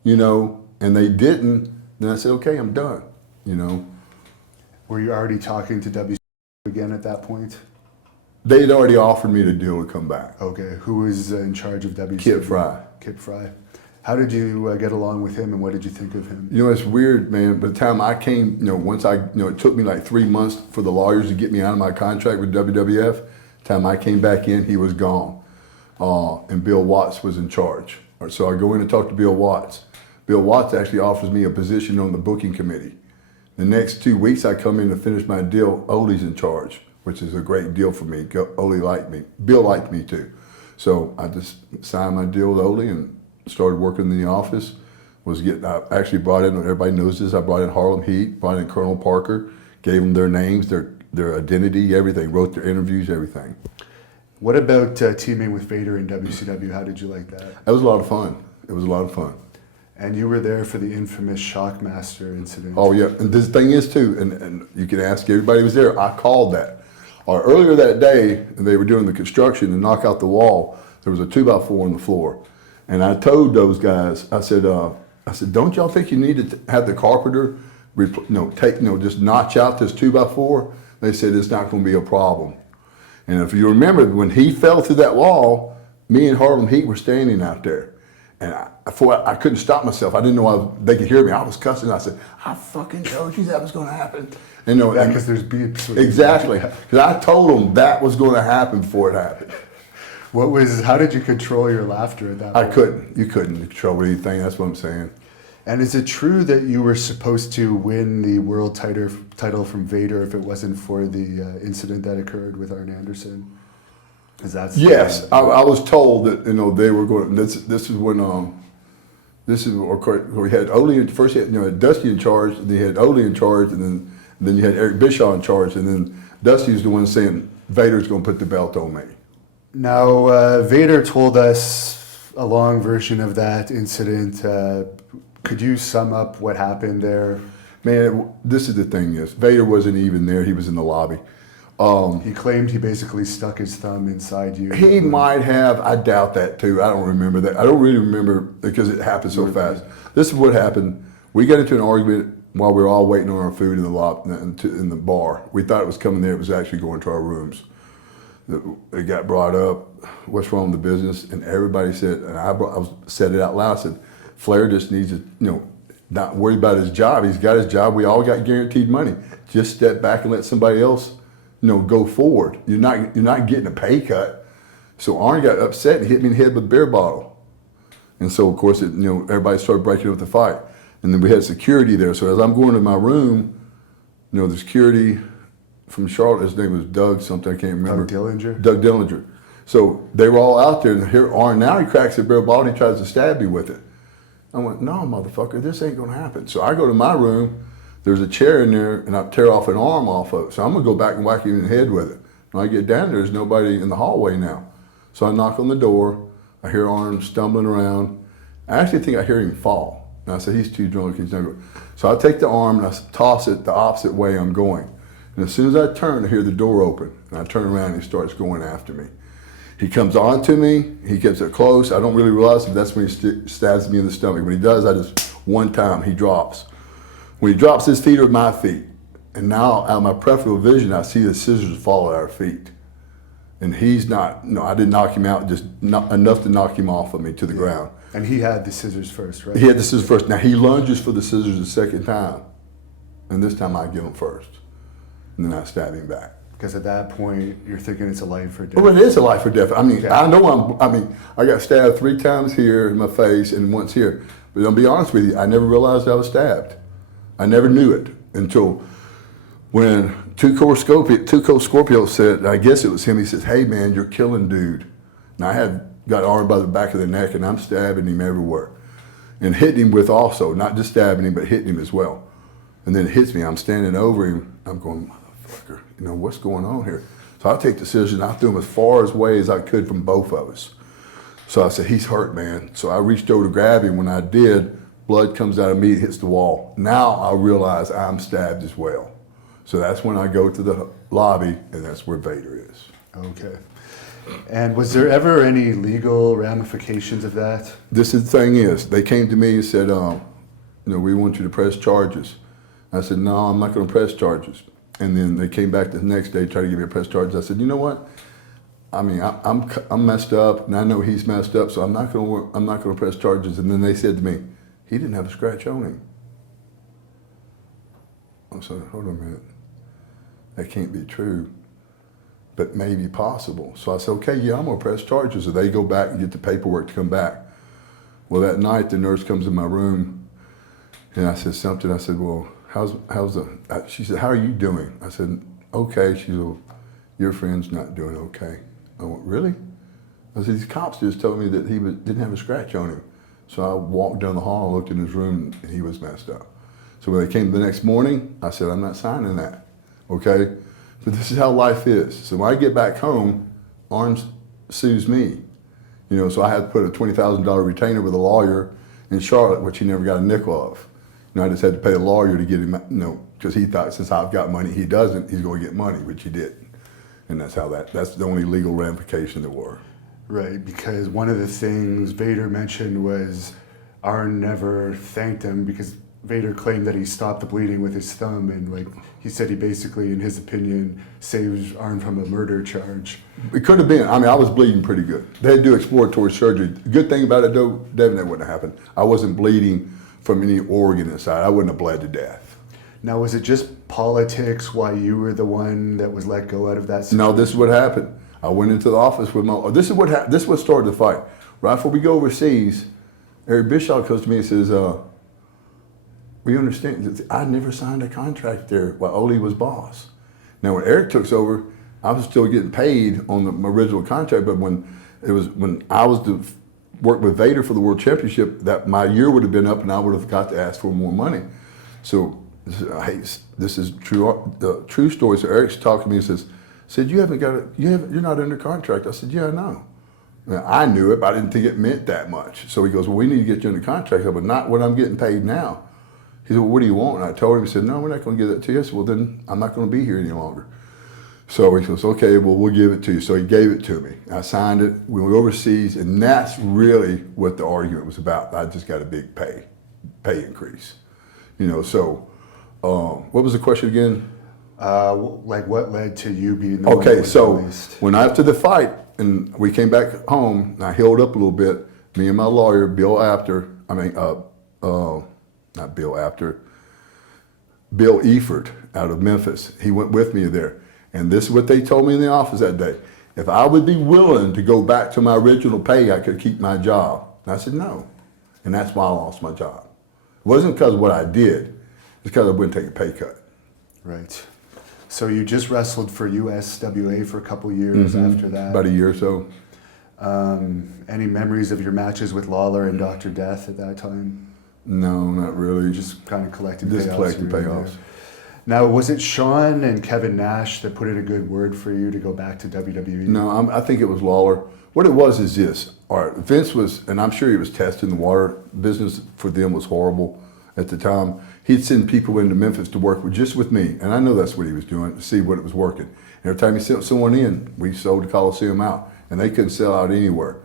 you know, and they didn't, then I said, okay, I'm done, you know. Were you already talking to WCW again at that point? They had already offered me the deal to come back. Okay, who was in charge of WCW? Kip Fry. Kip Fry. How did you get along with him, and what did you think of him? You know, it's weird, man. By the time I came, you know, once I, you know, it took me like 3 months for the lawyers to get me out of my contract with WWF. The time I came back in, he was gone. And Bill Watts was in charge. So I go in and talk to Bill Watts. Bill Watts actually offers me a position on the booking committee. The next 2 weeks, I come in to finish my deal. Ole's in charge, which is a great deal for me. Ole liked me. Bill liked me too. So I just signed my deal with Ole and started working in the office. I actually brought in, everybody knows this, I brought in Harlem Heat, brought in Colonel Parker, gave them their names, their identity, everything, wrote their interviews, everything. What about teaming with Vader in WCW? How did you like that? That was a lot of fun. It was a lot of fun. And you were there for the infamous Shockmaster incident. Oh yeah, and this thing is too, and you can ask everybody who was there, I called that. Earlier that day, they were doing the construction to knock out the wall, there was a 2x4 on the floor. And I told those guys, I said, don't y'all think you need to have the carpenter, just notch out this 2x4? They said it's not going to be a problem. And if you remember, when he fell through that wall, me and Harlem Heat were standing out there, and I couldn't stop myself. I didn't know they could hear me. I was cussing. I said, I fucking told you that was going to happen. And because there's beeps. Exactly, because I told them that was going to happen before it happened. How did you control your laughter at that point? I couldn't. You couldn't control anything. That's what I'm saying. And is it true that you were supposed to win the world title from Vader if it wasn't for the incident that occurred with Arn Anderson? Yes, I was told that they were going. This is when we had Ole first. Had Dusty in charge. Then you had Ole in charge, and then you had Eric Bischoff in charge, and then Dusty was the one saying Vader's going to put the belt on me. Now, Vader told us a long version of that incident. Could you sum up what happened there? Man, this is the thing is, Vader wasn't even there. He was in the lobby. He claimed he basically stuck his thumb inside you. He might have. I doubt that too. I don't remember that. I don't really remember because it happened so fast. This is what happened. We got into an argument while we were all waiting on our food in the bar. We thought it was coming there. It was actually going to our rooms. It got brought up, what's wrong with the business? And everybody said, and I said it out loud, I said, Flair just needs to, not worry about his job. He's got his job. We all got guaranteed money. Just step back and let somebody else, go forward. You're not getting a pay cut. So Arn got upset and hit me in the head with a beer bottle. And so, of course, everybody started breaking up the fight. And then we had security there. So as I'm going to my room, the security from Charlotte, his name was Doug something, I can't remember. Doug Dillinger. So they were all out there, and here Arn, now he cracks a beer bottle and he tries to stab me with it. I went, no, motherfucker, this ain't gonna happen. So I go to my room, there's a chair in there, and I tear off an arm off of it. So I'm gonna go back and whack him in the head with it. When I get down there's nobody in the hallway now. So I knock on the door, I hear Arn stumbling around. I actually think I hear him fall. And I said, he's too drunk, he's never. So I take the arm and I toss it the opposite way I'm going. And as soon as I turn, I hear the door open. And I turn around and he starts going after me. He comes on to me, he gets it close. I don't really realize if that's when he stabs me in the stomach. When he does, I just, one time, he drops. When he drops, his feet are my feet. And now, out of my peripheral vision, I see the scissors fall at our feet. And he's not, I didn't knock him out, just not enough to knock him off of me to the ground. And he had the scissors first, right? He had the scissors first. Now, he lunges for the scissors the second time. And this time, I give him first. And then I stab him back. Because at that point, you're thinking it's a life or death. Well, it is a life or death. I mean, I know I got stabbed 3 times here in my face and once here. But I'll be honest with you, I never realized I was stabbed. I never knew it until when Tuco Scorpio said, I guess it was him, he says, hey man, you're killing dude. And I had got Arn by the back of the neck and I'm stabbing him everywhere. And hitting him with also, not just stabbing him, but hitting him as well. And then it hits me, I'm standing over him, I'm going, motherfucker, what's going on here? So I take the scissors and I threw him as far away as I could from both of us. So I said, he's hurt, man. So I reached over to grab him. When I did, blood comes out of me, it hits the wall. Now I realize I'm stabbed as well. So that's when I go to the lobby, and that's where Vader is. Okay. And was there ever any legal ramifications of that? This is the thing is, they came to me and said, we want you to press charges. I said, no, I'm not going to press charges. And then they came back the next day, tried to give me a press charges. I said, you know what? I mean, I'm messed up, and I know he's messed up, so I'm not going to press charges. And then they said to me, he didn't have a scratch on him. I said, hold on a minute. That can't be true, but maybe possible. So I said, okay, yeah, I'm going to press charges. So they go back and get the paperwork to come back. Well, that night, the nurse comes in my room, and I said something. I said, well, she said, how are you doing? I said, okay. She said, well, your friend's not doing okay. I went, really? I said, these cops just told me that he didn't have a scratch on him. So I walked down the hall, looked in his room, and he was messed up. So when they came the next morning, I said, I'm not signing that, okay? But this is how life is. So when I get back home, Arn sues me. So I had to put a $20,000 retainer with a lawyer in Charlotte, which he never got a nickel of. I just had to pay a lawyer to get him, because he thought since I've got money, he doesn't, he's going to get money, which he didn't. And that's the only legal ramification there were. Right, because one of the things Vader mentioned was Arn never thanked him because Vader claimed that he stopped the bleeding with his thumb, and he said he basically, in his opinion, saved Arn from a murder charge. It could have been. I mean, I was bleeding pretty good. They had to do exploratory surgery. The good thing about it, though, Devin, that wouldn't have happened. I wasn't bleeding from any organ inside. I wouldn't have bled to death. Now, was it just politics why you were the one that was let go out of that situation? No, this is what happened. I went into the office with this is what started the fight. Right before we go overseas, Eric Bischoff comes to me and says, we understand, I never signed a contract there while Ole was boss. Now, when Eric took over, I was still getting paid on my original contract, but when I was to work with Vader for the World Championship, that my year would have been up and I would have got to ask for more money. So, hey, this is true. The true story. So Eric's talking to me and says, Sid, you're not under contract. I said, yeah, I know. Now, I knew it, but I didn't think it meant that much. So he goes, well, we need to get you under contract, but not what I'm getting paid now. He said, well, what do you want? And I told him, he said, no, we're not going to give that to you. I said, well, then I'm not going to be here any longer. So he goes, okay, well, we'll give it to you. So he gave it to me. I signed it. We went overseas, and that's really what the argument was about. I just got a big pay increase. So what was the question again? Like what led to you being the one that Okay, was so released? when after the fight and we came back home, and I healed up a little bit. Me and my lawyer, not Bill Apter, Bill Efert out of Memphis. He went with me there. And this is what they told me in the office that day. If I would be willing to go back to my original pay, I could keep my job. And I said no. And that's why I lost my job. It wasn't because of what I did. It's because I wouldn't take a pay cut. Right. So you just wrestled for USWA for a couple years after that. About a year or so. Any memories of your matches with Lawler and Dr. Death at that time? No, not really. Just kind of collecting Just payoffs. collecting here and payoffs. there. Now, was it Shawn and Kevin Nash that put in a good word for you to go back to WWE? No, I think it was Lawler. What it was is this. All right, Vince was, and I'm sure he was testing the water. Business for them was horrible at the time. He'd send people into Memphis to work just with me, and I know that's what he was doing, to see what it was working. And every time he sent someone in, we sold the Coliseum out, and they couldn't sell out anywhere.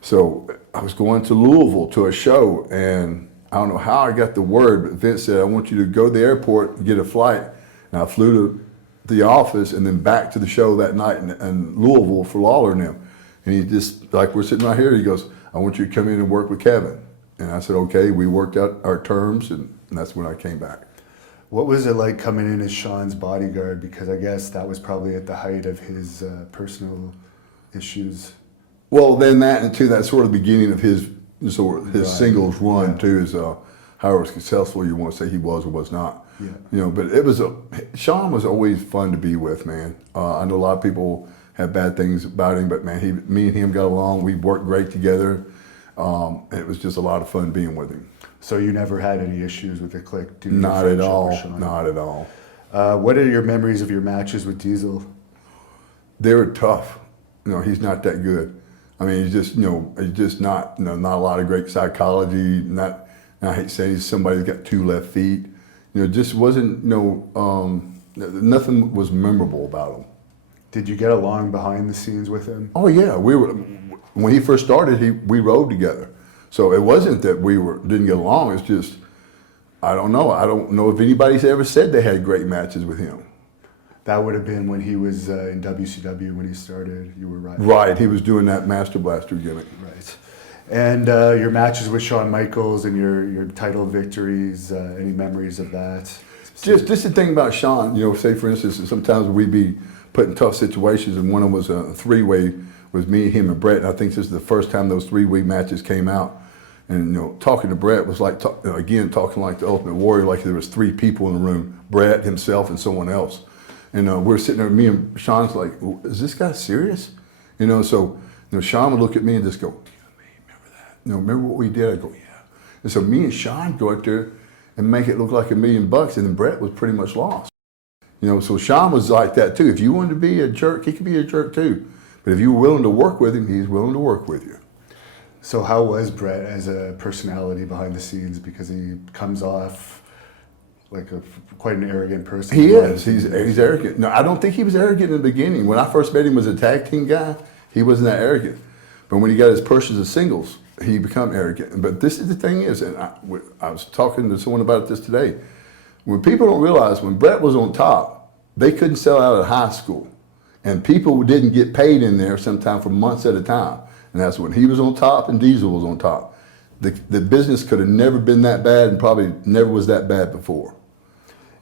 So I was going to Louisville to a show, and I don't know how I got the word, but Vince said, I want you to go to the airport and get a flight. And I flew to the office and then back to the show that night in Louisville for Lawler and them. And he just, like we're sitting right here, he goes, I want you to come in and work with Kevin. And I said, okay, we worked out our terms, and that's when I came back. What was it like coming in as Shawn's bodyguard? Because I guess that was probably at the height of his personal issues. Well, then that, and too, that's sort of the beginning of his Right. singles run, Yeah. too, is however successful you want to say he was or was not. Yeah. You know, but it was Shawn was always fun to be with, man. I know a lot of people have bad things about him, but man, me and him got along. We worked great together. It was just a lot of fun being with him. So you never had any issues with the Clique? Due to your Not at friendship all. with Shawn? Not at all. What are your memories of your matches with Diesel? They were tough. You know, he's not that good. I mean, he's just, he's just not, not a lot of great psychology. Not, I hate saying he's somebody who's got 2 left feet. Just wasn't, nothing was memorable about him. Did you get along behind the scenes with him? Oh yeah, when he first started, we rode together. So it wasn't that we didn't get along. It's just, I don't know. I don't know if anybody's ever said they had great matches with him. That would have been when he was in WCW when he started. You were right. Right, he was doing that Master Blaster gimmick. Right. And your matches with Shawn Michaels and your title victories, any memories of that? Just the thing about Shawn, say for instance, sometimes we'd be put in tough situations, and one of them was a 3-way, was me, him, and Brett. And I think this is the first time those 3-way matches came out. And talking to Brett was like, talking like the Ultimate Warrior, like there was 3 people in the room, Brett, himself, and someone else. And we're sitting there, me and Shawn's like, is this guy serious? So Shawn would look at me and just go, remember that? Remember what we did? I go, yeah. And so me and Shawn go out there and make it look like $1 million, and then Brett was pretty much lost. So Shawn was like that too. If you wanted to be a jerk, he could be a jerk too. But if you were willing to work with him, he's willing to work with you. So how was Brett as a personality behind the scenes? Because he comes off like quite an arrogant person. He is. He's arrogant. No, I don't think he was arrogant in the beginning. When I first met him as a tag team guy, he wasn't that arrogant. But when he got his pushes of singles, he became arrogant. But this is the thing is, and I was talking to someone about this today. When people don't realize, when Brett was on top, they couldn't sell out of high school. And people didn't get paid in there sometimes for months at a time. And that's when he was on top and Diesel was on top. The business could have never been that bad, and probably never was that bad before.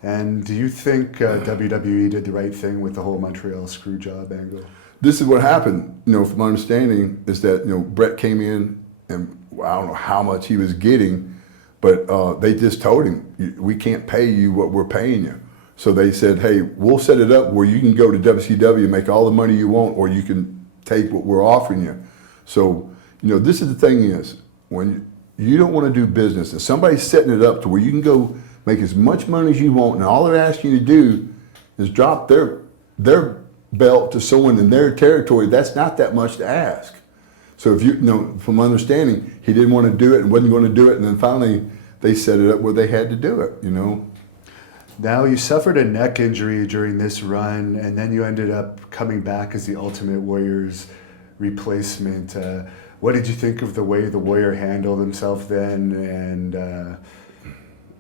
And do you think WWE did the right thing with the whole Montreal screw job angle? This is what happened, from my understanding, is that, Brett came in, and I don't know how much he was getting, but they just told him, we can't pay you what we're paying you. So they said, hey, we'll set it up where you can go to WCW and make all the money you want, or you can take what we're offering you. So, this is the thing is, when you don't want to do business, and somebody's setting it up to where you can go make as much money as you want, and all they're asking you to do is drop their belt to someone in their territory, that's not that much to ask. So if from my understanding, he didn't want to do it and wasn't going to do it, and then finally they set it up where they had to do it, Now, you suffered a neck injury during this run, and then you ended up coming back as the Ultimate Warrior's replacement. What did you think of the way the Warrior handled himself then, and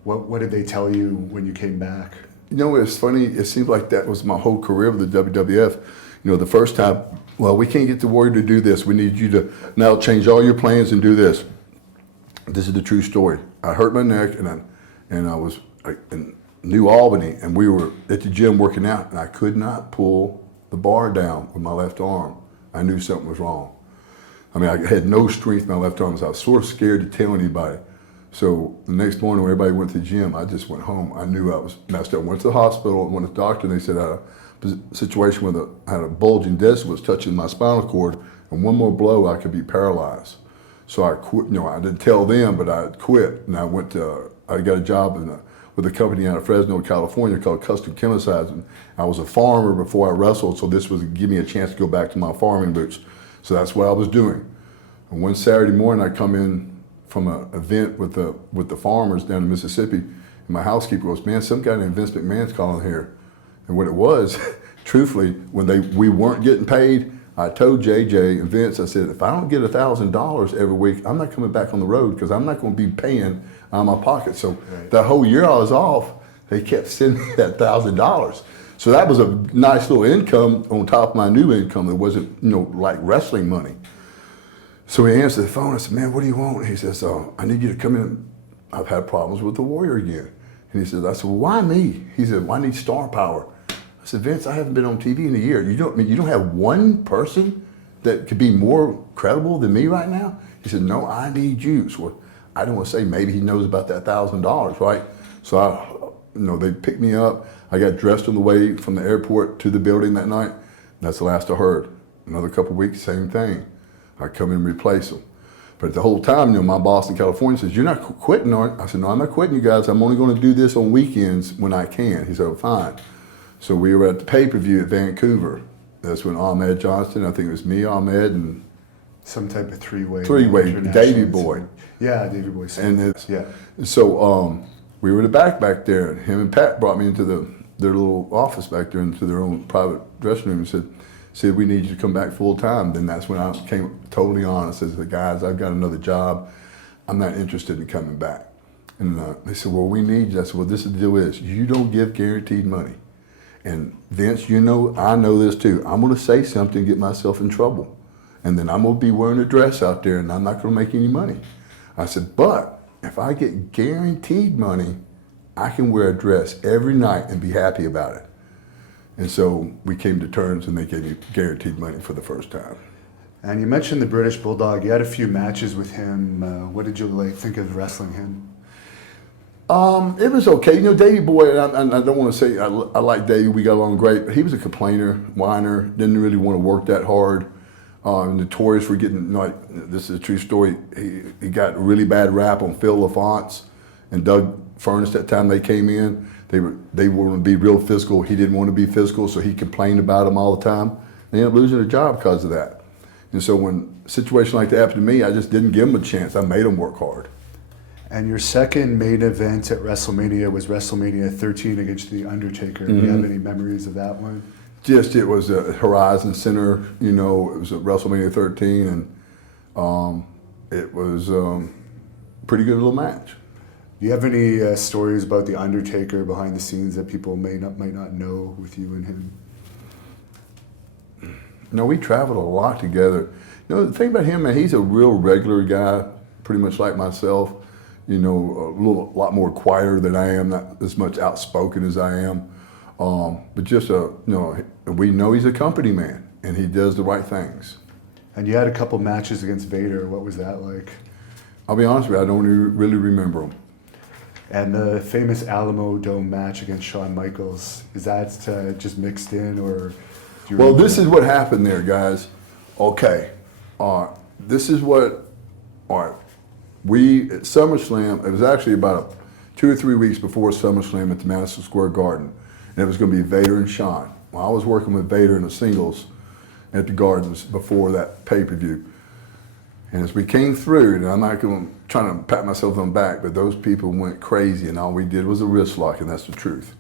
what did they tell you when you came back? You know, it's funny. It seems like that was my whole career with the WWF. You know, the first time, well, we can't get the Warrior to do this. We need you to now change all your plans and do this. This is the true story. I hurt my neck, and I was in New Albany, and we were at the gym working out, and I could not pull the bar down with my left arm. I knew something was wrong. I mean, I had no strength in my left arm, so I was sort of scared to tell anybody. So the next morning when everybody went to the gym, I just went home. I knew I was messed up. Went to the hospital, went to the doctor, and they said I had a situation where I had a bulging disc was touching my spinal cord, and one more blow, I could be paralyzed. So I quit. You know, I didn't tell them, but I quit, and I got a job with a company out of Fresno, California called Custom Chemicides. And I was a farmer before I wrestled, so this was give me a chance to go back to my farming roots. So that's what I was doing. And one Saturday morning, I come in from an event with the farmers down in Mississippi, and my housekeeper goes, "Man, some guy named Vince McMahon's calling here." And what it was, truthfully, when we weren't getting paid, I told JJ and Vince, I said, if I don't get $1,000 every week, I'm not coming back on the road because I'm not going to be paying out of my pocket. So the whole year I was off, they kept sending me that $1,000. So that was a nice little income on top of my new income that wasn't, you know, like wrestling money. So he answered the phone. I said, "Man, what do you want?" He says, "I need you to come in. I've had problems with the Warrior again." And he said, I said, "Well, why me?" He said, "Well, I need star power." I said, "Vince, I haven't been on TV in a year. You don't have one person that could be more credible than me right now?" He said, "No, I need you." So I don't want to say maybe he knows about that $1,000, right? So they picked me up. I got dressed on the way from the airport to the building that night. That's the last I heard. Another couple of weeks, same thing. I come in and replace them. But the whole time, my boss in California says, "You're not quitting, aren't you?" I said, "No, I'm not quitting, you guys. I'm only going to do this on weekends when I can." He said, "Oh, fine." So we were at the pay-per-view at Vancouver. That's when Ahmed Johnson, I think it was me, Ahmed, and some type of three-way, Davey Boy. Yeah, Davey Boy. So we were in the back there, and him and Pat brought me into their little office back there, into their own private dressing room, and said, "We need you to come back full time." Then that's when I came totally honest. I said, "Guys, I've got another job. I'm not interested in coming back." And they said, "Well, we need you." I said, "Well, this is the deal is, you don't give guaranteed money. And Vince, I know this too. I'm going to say something, get myself in trouble. And then I'm going to be wearing a dress out there, and I'm not going to make any money." I said, "But if I get guaranteed money, I can wear a dress every night and be happy about it." And so we came to terms, and they gave me guaranteed money for the first time. And you mentioned the British Bulldog. You had a few matches with him. What did you think of wrestling him? It was okay. Davey Boy, and I don't want to say I like Davey, we got along great, but he was a complainer, whiner, didn't really want to work that hard. Notorious for getting, this is a true story, he got a really bad rap on Phil LaFonce and Doug Furnace that time they came in. They wanted to be real physical. He didn't want to be physical, so he complained about them all the time. They ended up losing their job because of that. And so when a situation like that happened to me, I just didn't give them a chance. I made them work hard. And your second main event at WrestleMania was WrestleMania 13 against The Undertaker. Do you have any memories of that one? It was a Horizon Center, it was at WrestleMania 13, and it was a pretty good little match. Do you have any stories about The Undertaker behind the scenes that people might not know with you and him? We traveled a lot together. The thing about him, man, he's a real regular guy, pretty much like myself. A lot more quieter than I am, not as much outspoken as I am. But just, we know he's a company man, and he does the right things. And you had a couple matches against Vader. What was that like? I'll be honest with you, I don't really remember them. And the famous Alamo Dome match against Shawn Michaels, is that just mixed in, or? Well, this is what happened there, guys. Okay, this is what, we, at SummerSlam, it was actually about 2 or 3 weeks before SummerSlam at the Madison Square Garden, and it was going to be Vader and Shawn. Well, I was working with Vader in the singles at the Gardens before that pay-per-view. And as we came through, and I'm not trying to pat myself on the back, but those people went crazy, and all we did was a wrist lock, and that's the truth.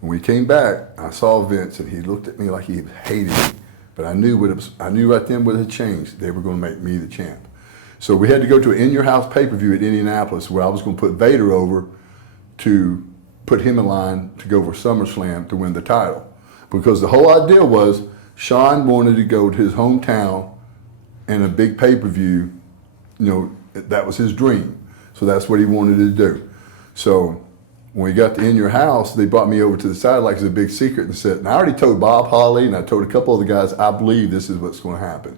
When we came back, I saw Vince, and he looked at me like he hated me. But I knew right then what had changed. They were going to make me the champ. So we had to go to an in-your-house pay-per-view at Indianapolis, where I was going to put Vader over to put him in line to go for SummerSlam to win the title. Because the whole idea was Shawn wanted to go to his hometown and a big pay-per-view, that was his dream. So that's what he wanted to do. So when we got to In Your House, they brought me over to the side like it's a big secret and said, and I already told Bob Holly and I told a couple other guys, I believe this is what's going to happen.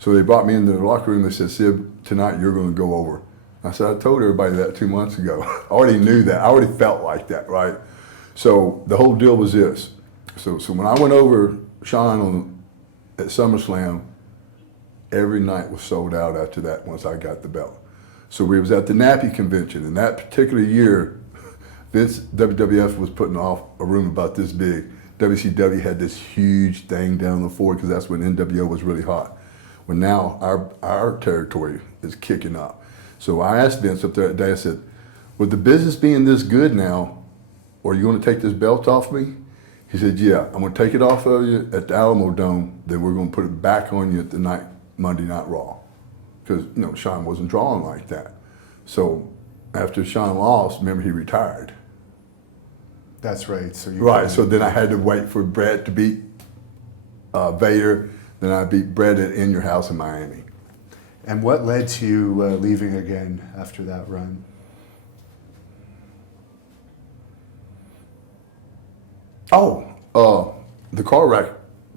So they brought me into the locker room and they said, Sid, tonight you're going to go over. I said, I told everybody that 2 months ago. I already knew that. I already felt like that, right? So the whole deal was this. So when I went over Shawn at SummerSlam, every night was sold out after that once I got the belt. So we was at the Nappy convention, and that particular year, WWF was putting off a room about this big. WCW had this huge thing down the floor because that's when NWO was really hot. Well, now our territory is kicking up. So I asked Vince up there that day, I said, with the business being this good now, are you going to take this belt off me? He said, yeah, I'm going to take it off of you at the Alamo Dome, then we're going to put it back on you at the Monday Night Raw. Because, Shawn wasn't drawing like that. So after Shawn lost, remember, he retired. That's right. So so then I had to wait for Bret to beat Vader. Then I beat Bret at In Your House in Miami. And what led to you leaving again after that run? The car wreck.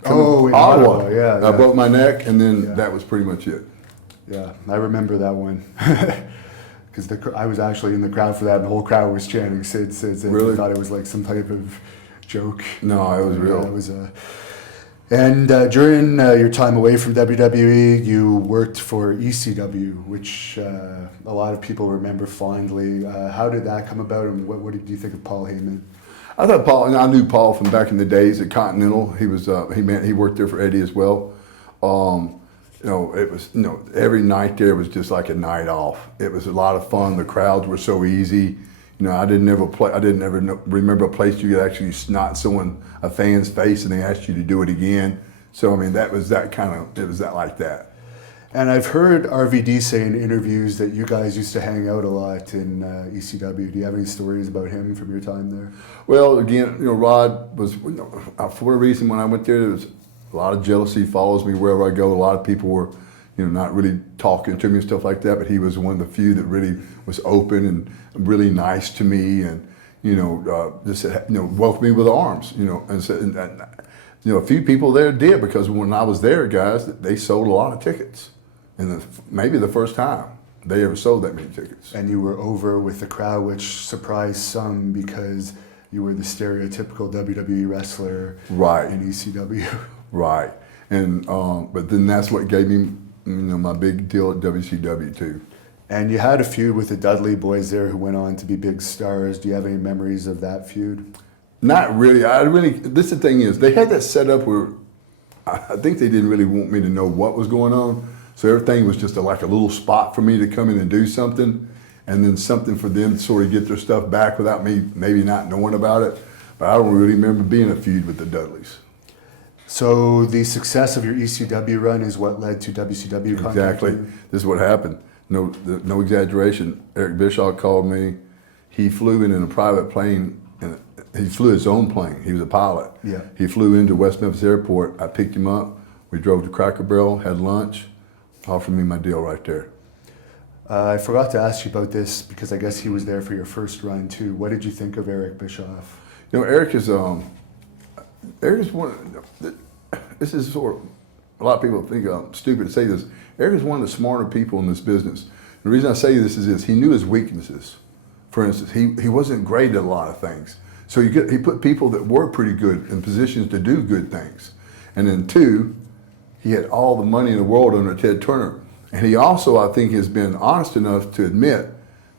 In Ottawa, yeah. I broke my neck, and then that was pretty much it. Yeah, I remember that one. Because I was actually in the crowd for that, and the whole crowd was chanting Sid, Sid, Sid. Really? I thought it was like some type of joke. No, it was real. It was And during your time away from WWE, you worked for ECW, which a lot of people remember fondly. How did that come about, and what did you think of Paul Heyman? I thought Paul, and I knew Paul from back in the days at Continental. He was he worked there for Eddie as well. It was every night there was just like a night off. It was a lot of fun. The crowds were so easy. I didn't ever remember a place you could actually snot a fan's face and they asked you to do it again. So that was like that. And I've heard RVD say in interviews that you guys used to hang out a lot in ECW. Do you have any stories about him from your time there? Well, again, Rod was, for a reason when I went there was a lot of jealousy, follows me wherever I go. A lot of people were, not really talking to me and stuff like that, but he was one of the few that really was open and really nice to me and, just, welcomed me with arms, and said, and a few people there did, because when I was there, guys, they sold a lot of tickets. And maybe the first time they ever sold that many tickets. And you were over with the crowd, which surprised some because you were the stereotypical WWE wrestler in ECW. Right. And but then that's what gave me my big deal at WCW too. And you had a feud with the Dudley boys there who went on to be big stars. Do you have any memories of that feud? Not really. This the thing is, they had that set up where I think they didn't really want me to know what was going on. So everything was just like a little spot for me to come in and do something, and then something for them to sort of get their stuff back without me maybe not knowing about it. But I don't really remember being a feud with the Dudleys. So the success of your ECW run is what led to WCW contacting Exactly. you? This is what happened. No exaggeration. Eric Bischoff called me. He flew in a private plane, and he flew his own plane. He was a pilot. Yeah. He flew into West Memphis Airport. I picked him up. We drove to Cracker Barrel, had lunch, offered me my deal right there. I forgot to ask you about this because I guess he was there for your first run too. What did you think of Eric Bischoff? Eric is one. This is sort of, a lot of people think I'm stupid to say this. Eric is one of the smarter people in this business. The reason I say this is he knew his weaknesses. For instance, he wasn't great at a lot of things. So he put people that were pretty good in positions to do good things. And then two, he had all the money in the world under Ted Turner. And he also, I think, has been honest enough to admit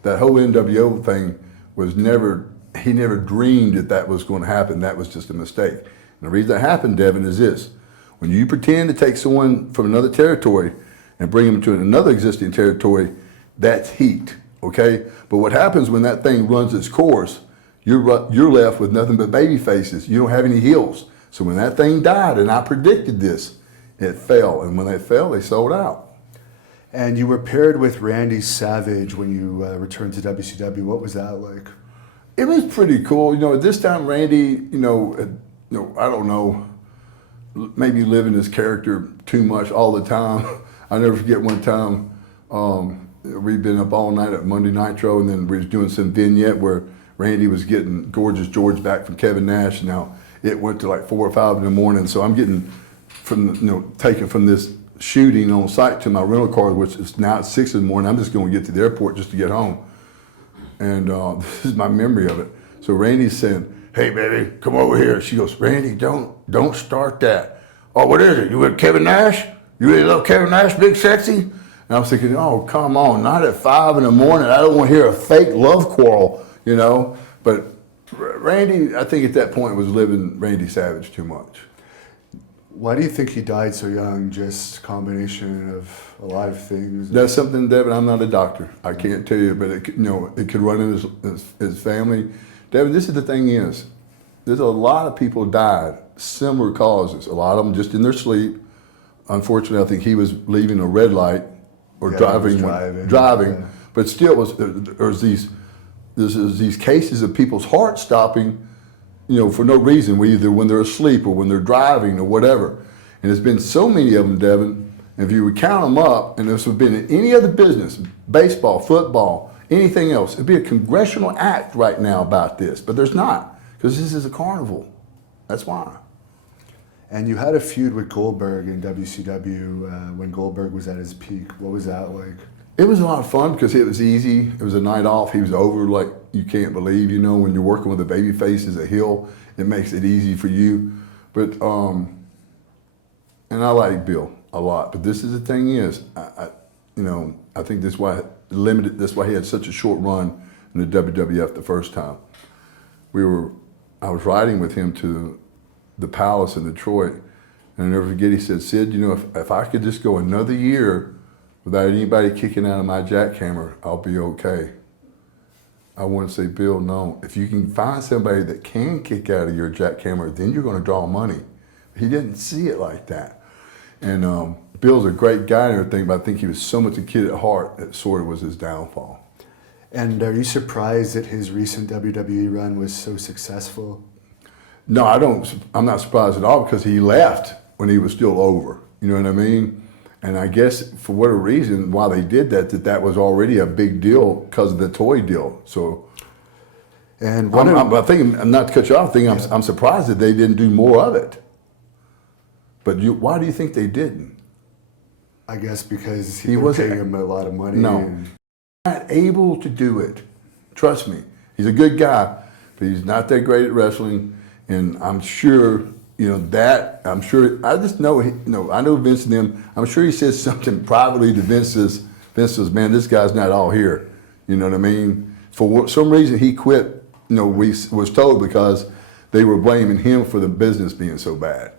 that whole NWO thing was he never dreamed that was going to happen. That was just a mistake. And the reason that happened, Devin, is this. When you pretend to take someone from another territory and bring them to another existing territory, that's heat, okay? But what happens when that thing runs its course, you're left with nothing but baby faces. You don't have any heels. So when that thing died, and I predicted this, it fell. And when they fell, they sold out. And you were paired with Randy Savage when you returned to WCW. What was that like? It was pretty cool. You know, at this time, Randy, I don't know, maybe living his character too much all the time. I never forget one time, we'd been up all night at Monday Nitro, and then we was doing some vignette where Randy was getting Gorgeous George back from Kevin Nash. Now it went to like 4 or 5 in the morning, so I'm getting taken from this shooting on site to my rental car, which is now at 6 in the morning. I'm just going to get to the airport just to get home, and this is my memory of it. So Randy's saying, "Hey baby, come over here." She goes, "Randy, don't start that." "Oh, what is it? You with Kevin Nash? You really love Kevin Nash, Big Sexy?" And I was thinking, oh, come on, not at 5 in the morning. I don't want to hear a fake love quarrel, you know. But Randy, I think at that point was living Randy Savage too much. Why do you think he died so young? Just a combination of a lot of things. That's something, Devin, I'm not a doctor. I can't tell you, but it could run in his family. Devin, this is the thing is, there's a lot of people died, similar causes. A lot of them just in their sleep. Unfortunately, I think he was leaving a red light or driving. Yeah. But still, there's these cases of people's hearts stopping, for no reason, either when they're asleep or when they're driving or whatever. And there's been so many of them, Devin, and if you would count them up, and this would have been in any other business, baseball, football, anything else, it'd be a congressional act right now about this, but there's not, because this is a carnival. That's why. And you had a feud with Goldberg in WCW when Goldberg was at his peak. What was that like? It was a lot of fun because it was easy. It was a night off. He was over like you can't believe. When you're working with a baby face as a heel, it makes it easy for you. But and I like Bill a lot. But this is the thing is, I think that's why That's why he had such a short run in the WWF the first time. I was riding with him to the Palace in Detroit, and I'll never forget, he said, "Sid, if I could just go another year without anybody kicking out of my jackhammer, I'll be okay." I want to say, Bill, no. If you can find somebody that can kick out of your jackhammer, then you're going to draw money. He didn't see it like that. And Bill's a great guy and everything, but I think he was so much a kid at heart that sort of was his downfall. And are you surprised that his recent WWE run was so successful? No, I'm not surprised at all, because he left when he was still over. You know what I mean? And I guess for whatever reason, why they did that was already a big deal because of the toy deal. So, and I think, not to cut you off, I'm surprised that they didn't do more of it. But why do you think they didn't? I guess because he was paying him a lot of money. No, not able to do it. Trust me, he's a good guy, but he's not that great at wrestling. And I'm sure, I just know, I know Vince and them. I'm sure he said something privately to Vince says, "Man, this guy's not all here." You know what I mean? For some reason, he quit. We was told because they were blaming him for the business being so bad.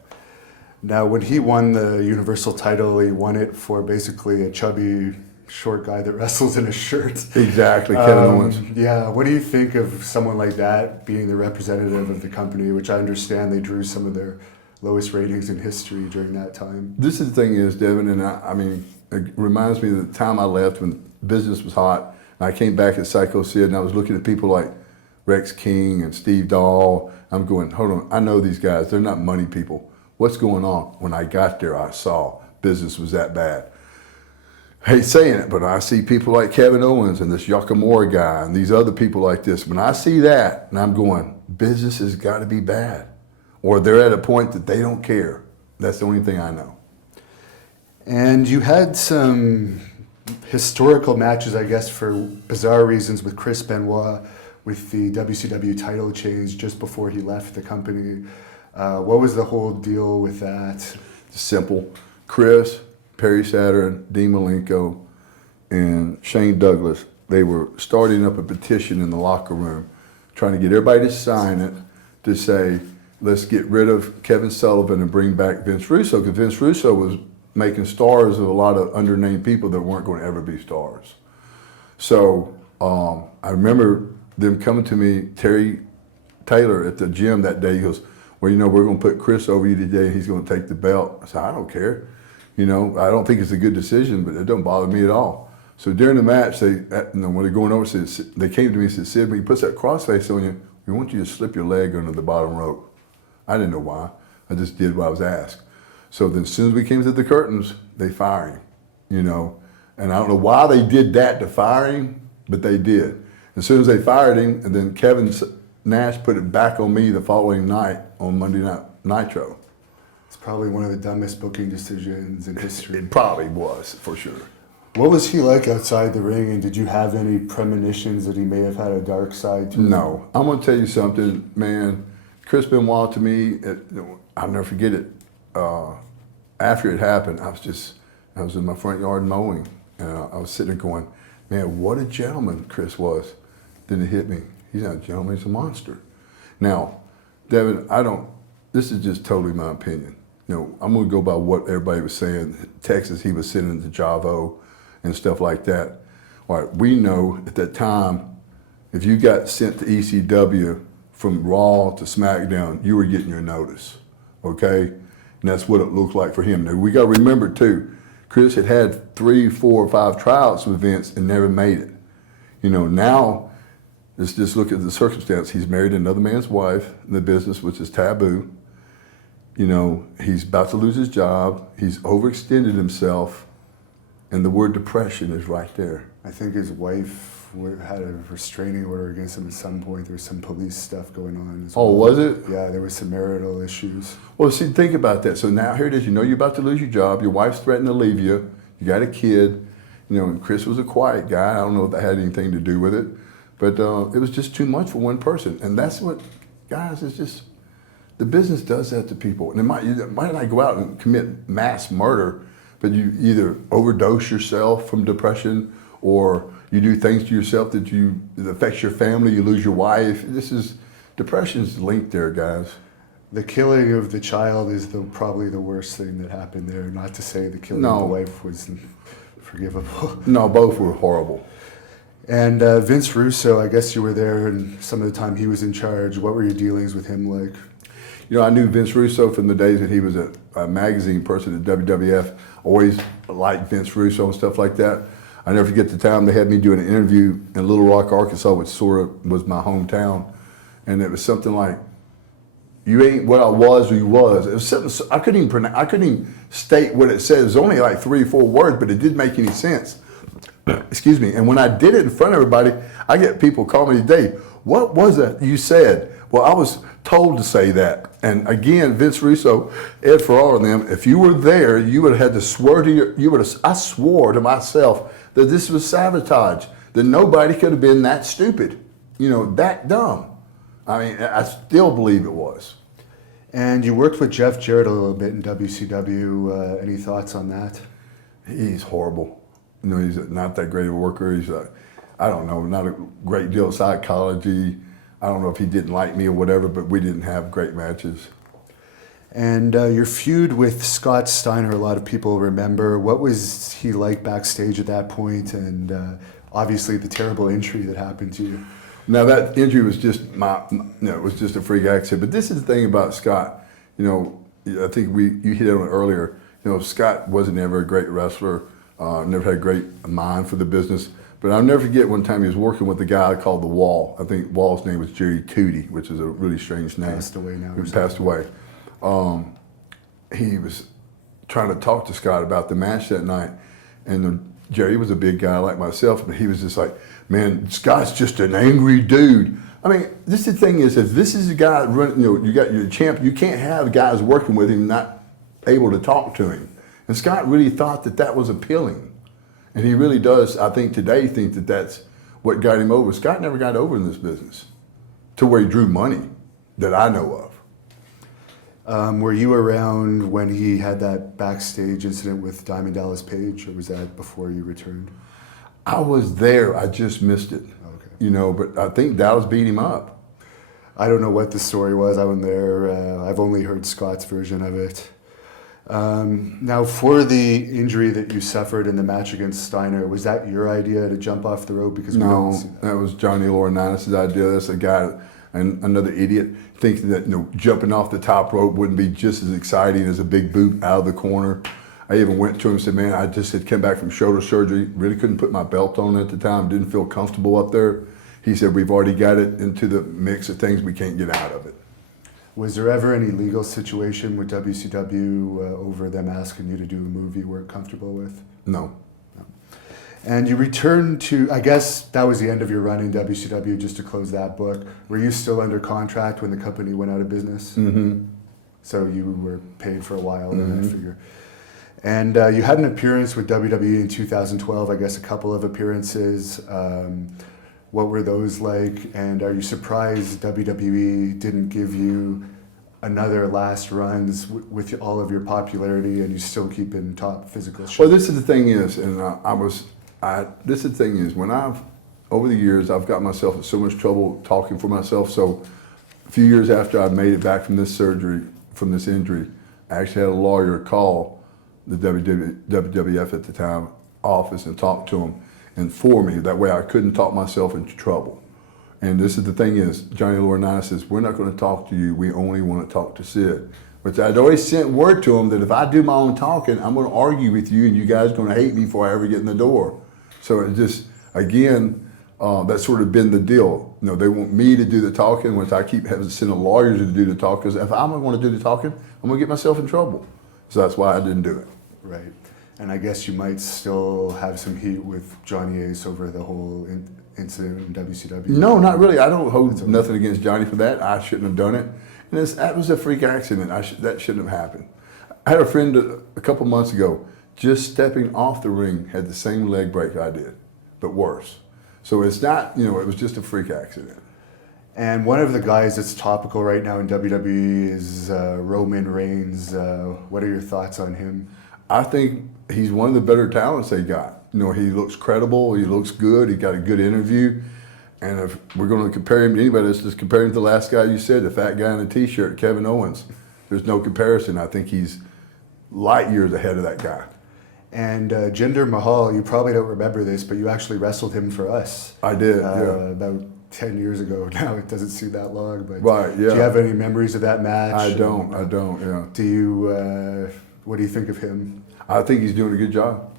Now, when he won the Universal title, he won it for basically a chubby, short guy that wrestles in a shirt. Exactly, Kevin Owens. Yeah, what do you think of someone like that being the representative of the company, which I understand they drew some of their lowest ratings in history during that time? This is the thing is, Devin, and I mean, it reminds me of the time I left when business was hot, and I came back at Psycho Sid, and I was looking at people like Rex King and Steve Dahl. I'm going, hold on, I know these guys. They're not money people. What's going on? When I got there, I saw business was that bad. I hate saying it, but I see people like Kevin Owens and this Yakamura guy and these other people like this. When I see that, and I'm going, business has got to be bad. Or they're at a point that they don't care. That's the only thing I know. And you had some historical matches, I guess, for bizarre reasons with Chris Benoit with the WCW title change just before he left the company. What was the whole deal with that? Simple. Chris, Perry Saturn, Dean Malenko, and Shane Douglas, they were starting up a petition in the locker room, trying to get everybody to sign it to say, let's get rid of Kevin Sullivan and bring back Vince Russo, because Vince Russo was making stars of a lot of undernamed people that weren't going to ever be stars. So I remember them coming to me, Terry Taylor at the gym that day, he goes, "Well, we're going to put Chris over you today, and he's going to take the belt." I said, "I don't care. I don't think it's a good decision, but it don't bother me at all." So during the match, when they're going over, they came to me and said, Sid, when he puts that crossface on you, we want you to slip your leg under the bottom rope. I didn't know why. I just did what I was asked. So then as soon as we came to the curtains, they fired him, you know. And I don't know why they did that to fire him, but they did. As soon as they fired him, and then Kevin Nash put it back on me the following night on Monday Night Nitro. It's probably one of the dumbest booking decisions in history. It probably was, for sure. What was he like outside the ring, and did you have any premonitions that he may have had a dark side to him? No. I'm going to tell you something, man. Chris Benoit, to me, I'll never forget it. After it happened, I was in my front yard mowing, and I was sitting there going, man, what a gentleman Chris was. Then it hit me. He's not a gentleman, he's a monster. Now, Devin, this is just totally my opinion. You know, I'm going to go by what everybody was saying. Texas, he was sending to Javo and stuff like that. All right, we know at that time, if you got sent to ECW from Raw to SmackDown, you were getting your notice, okay? And that's what it looked like for him. Now, we got to remember, too, Chris had 3, 4, or 5 tryouts with Vince and never made it. You know, now, let's just look at the circumstance. He's married another man's wife in the business, which is taboo. You know, he's about to lose his job. He's overextended himself. And the word depression is right there. I think his wife had a restraining order against him at some point. There was some police stuff going on as well. Oh, was it? Yeah, there was some marital issues. Well, see, think about that. So now here it is. You know you're about to lose your job. Your wife's threatening to leave you. You got a kid. You know, and Chris was a quiet guy. I don't know if that had anything to do with it. But it was just too much for one person. And that's what, guys, it's just, the business does that to people. And you might not go out and commit mass murder, but you either overdose yourself from depression, or you do things to yourself that affects your family, you lose your wife. Depression's linked there, guys. The killing of the child is probably the worst thing that happened there. Not to say the killing of the wife was forgivable. No, both were horrible. And Vince Russo, I guess you were there, and some of the time he was in charge. What were your dealings with him like? You know, I knew Vince Russo from the days that he was a magazine person at WWF. Always liked Vince Russo and stuff like that. I never forget the time they had me doing an interview in Little Rock, Arkansas, which sort of was my hometown. And it was something like, you ain't what I was or you was. It was something, I couldn't even state what it said. It was only like 3 or 4 words, but it didn't make any sense. Excuse me. And when I did it in front of everybody, I get people calling me today, what was it you said? Well, I was told to say that. And again, Vince Russo, Ed Ferrara and them, if you were there, you would have had to swear to I swore to myself that this was sabotage, that nobody could have been that stupid, you know, that dumb. I mean, I still believe it was. And you worked with Jeff Jarrett a little bit in WCW. Any thoughts on that? He's horrible. You know, he's not that great of a worker. He's I don't know, not a great deal of psychology. I don't know if he didn't like me or whatever, but we didn't have great matches. And your feud with Scott Steiner, a lot of people remember. What was he like backstage at that point? And obviously the terrible injury that happened to you. Now that injury was just it was just a freak accident. But this is the thing about Scott. You know, I think you hit on it earlier. You know, Scott wasn't ever a great wrestler. Never had a great mind for the business. But I'll never forget one time he was working with a guy called The Wall. I think Wall's name was Jerry Tootie, which is a really strange name. Passed away now. He passed away. He was trying to talk to Scott about the match that night. And Jerry was a big guy like myself, but he was just like, man, Scott's just an angry dude. I mean, this is the thing is, if this is a guy running, you know, you got your champ, you can't have guys working with him not able to talk to him. And Scott really thought that that was appealing. And he really does, I think today, think that that's what got him over. Scott never got over in this business to where he drew money that I know of. Were you around when he had that backstage incident with Diamond Dallas Page, or was that before you returned? I was there, I just missed it. Okay. You know, but I think Dallas beat him up. I don't know what the story was. I wasn't there. I've only heard Scott's version of it. Now, for the injury that you suffered in the match against Steiner, was that your idea to jump off the rope? Because no, that was Johnny Laurinaitis' idea. That's a guy, and another idiot, thinking that jumping off the top rope wouldn't be just as exciting as a big boot out of the corner. I even went to him and said, man, I just had come back from shoulder surgery, really couldn't put my belt on at the time, didn't feel comfortable up there. He said, we've already got it into the mix of things, we can't get out of it. Was there ever any legal situation with WCW over them asking you to do a move you weren't comfortable with? No. And you returned to, I guess that was the end of your run in WCW, just to close that book. Were you still under contract when the company went out of business? Mm-hmm. So you were paid for a while, then I figure. And you had an appearance with WWE in 2012, I guess a couple of appearances. What were those like? And are you surprised WWE didn't give you another last runs with all of your popularity and you still keep in top physical shape? Well, this is the thing is, and this is the thing is, over the years, I've got myself in so much trouble talking for myself. So a few years after I made it back from this surgery, from this injury, I actually had a lawyer call the WWF at the time office and talk to them and for me. That way I couldn't talk myself into trouble. And this is the thing is, Johnny Laurinaitis says, we're not going to talk to you, we only want to talk to Sid. Which I'd always sent word to him that if I do my own talking, I'm going to argue with you and you guys are going to hate me before I ever get in the door. So it just, again, that's sort of been the deal. You know, they want me to do the talking, which I keep having to send a lawyer to do the talk, because if I'm going to do the talking, I'm going to get myself in trouble. So that's why I didn't do it. Right. And I guess you might still have some heat with Johnny Ace over the whole incident in WCW. No, not really. I don't hold nothing against Johnny for that. I shouldn't have done it. And that was a freak accident. That shouldn't have happened. I had a friend a couple months ago, just stepping off the ring, had the same leg break I did, but worse. So it's not, you know, it was just a freak accident. And one of the guys that's topical right now in WWE is Roman Reigns. What are your thoughts on him? I think he's one of the better talents they got. You know, he looks credible, he looks good, he got a good interview. And if we're going to compare him to anybody, let's just compare him to the last guy you said, the fat guy in the t-shirt, Kevin Owens. There's no comparison. I think he's light years ahead of that guy. And Jinder Mahal, you probably don't remember this, but you actually wrestled him for us. I did, yeah. About 10 years ago now. It doesn't seem that long, but right, yeah. Do you have any memories of that match? I don't, yeah. Do you, what do you think of him? I think he's doing a good job.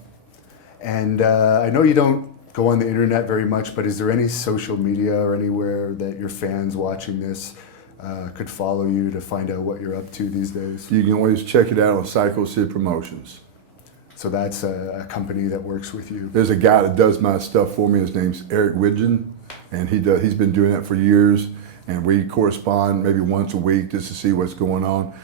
And I know you don't go on the internet very much, but is there any social media or anywhere that your fans watching this could follow you to find out what you're up to these days? You can always check it out on Psycho Sid Promotions. So that's a company that works with you. There's a guy that does my stuff for me. His name's Eric Widgen, and he's been doing that for years. And we correspond maybe once a week just to see what's going on.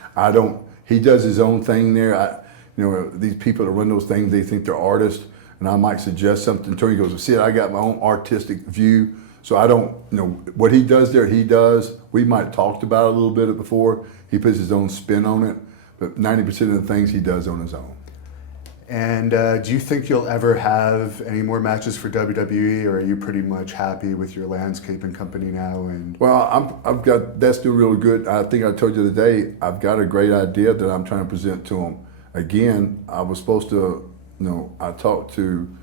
He does his own thing there. You know, these people that run those things, they think they're artists, and I might suggest something to him. He goes, see, I got my own artistic view, so I don't, you know, what he does there, he does. We might have talked about it a little bit before. He puts his own spin on it, but 90% of the things he does on his own. And do you think you'll ever have any more matches for WWE, or are you pretty much happy with your landscaping company now? And well, that's doing really good. I think I told you today, I've got a great idea that I'm trying to present to them. Again, I was supposed to, you know, I talked to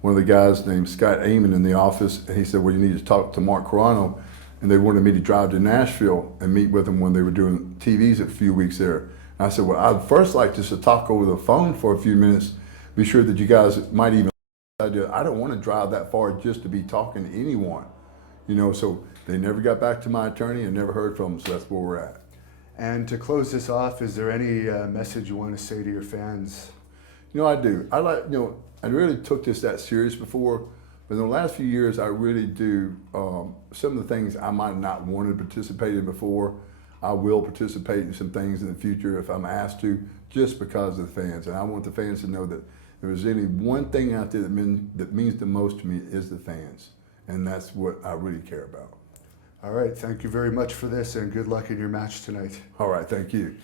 one of the guys named Scott Amon in the office, and he said, well, you need to talk to Mark Carano, and they wanted me to drive to Nashville and meet with them when they were doing TVs a few weeks there. And I said, well, I'd first like just to talk over the phone for a few minutes, be sure that you guys might even, I don't want to drive that far just to be talking to anyone, you know, so they never got back to my attorney and never heard from them, so that's where we're at. And to close this off, is there any message you want to say to your fans? You know, I do. I really took this that serious before, but in the last few years, I really do. Some of the things I might not want to participate in before, I will participate in some things in the future if I'm asked to, just because of the fans. And I want the fans to know that if there's any one thing out there that means the most to me is the fans. And that's what I really care about. All right, thank you very much for this, and good luck in your match tonight. All right, thank you.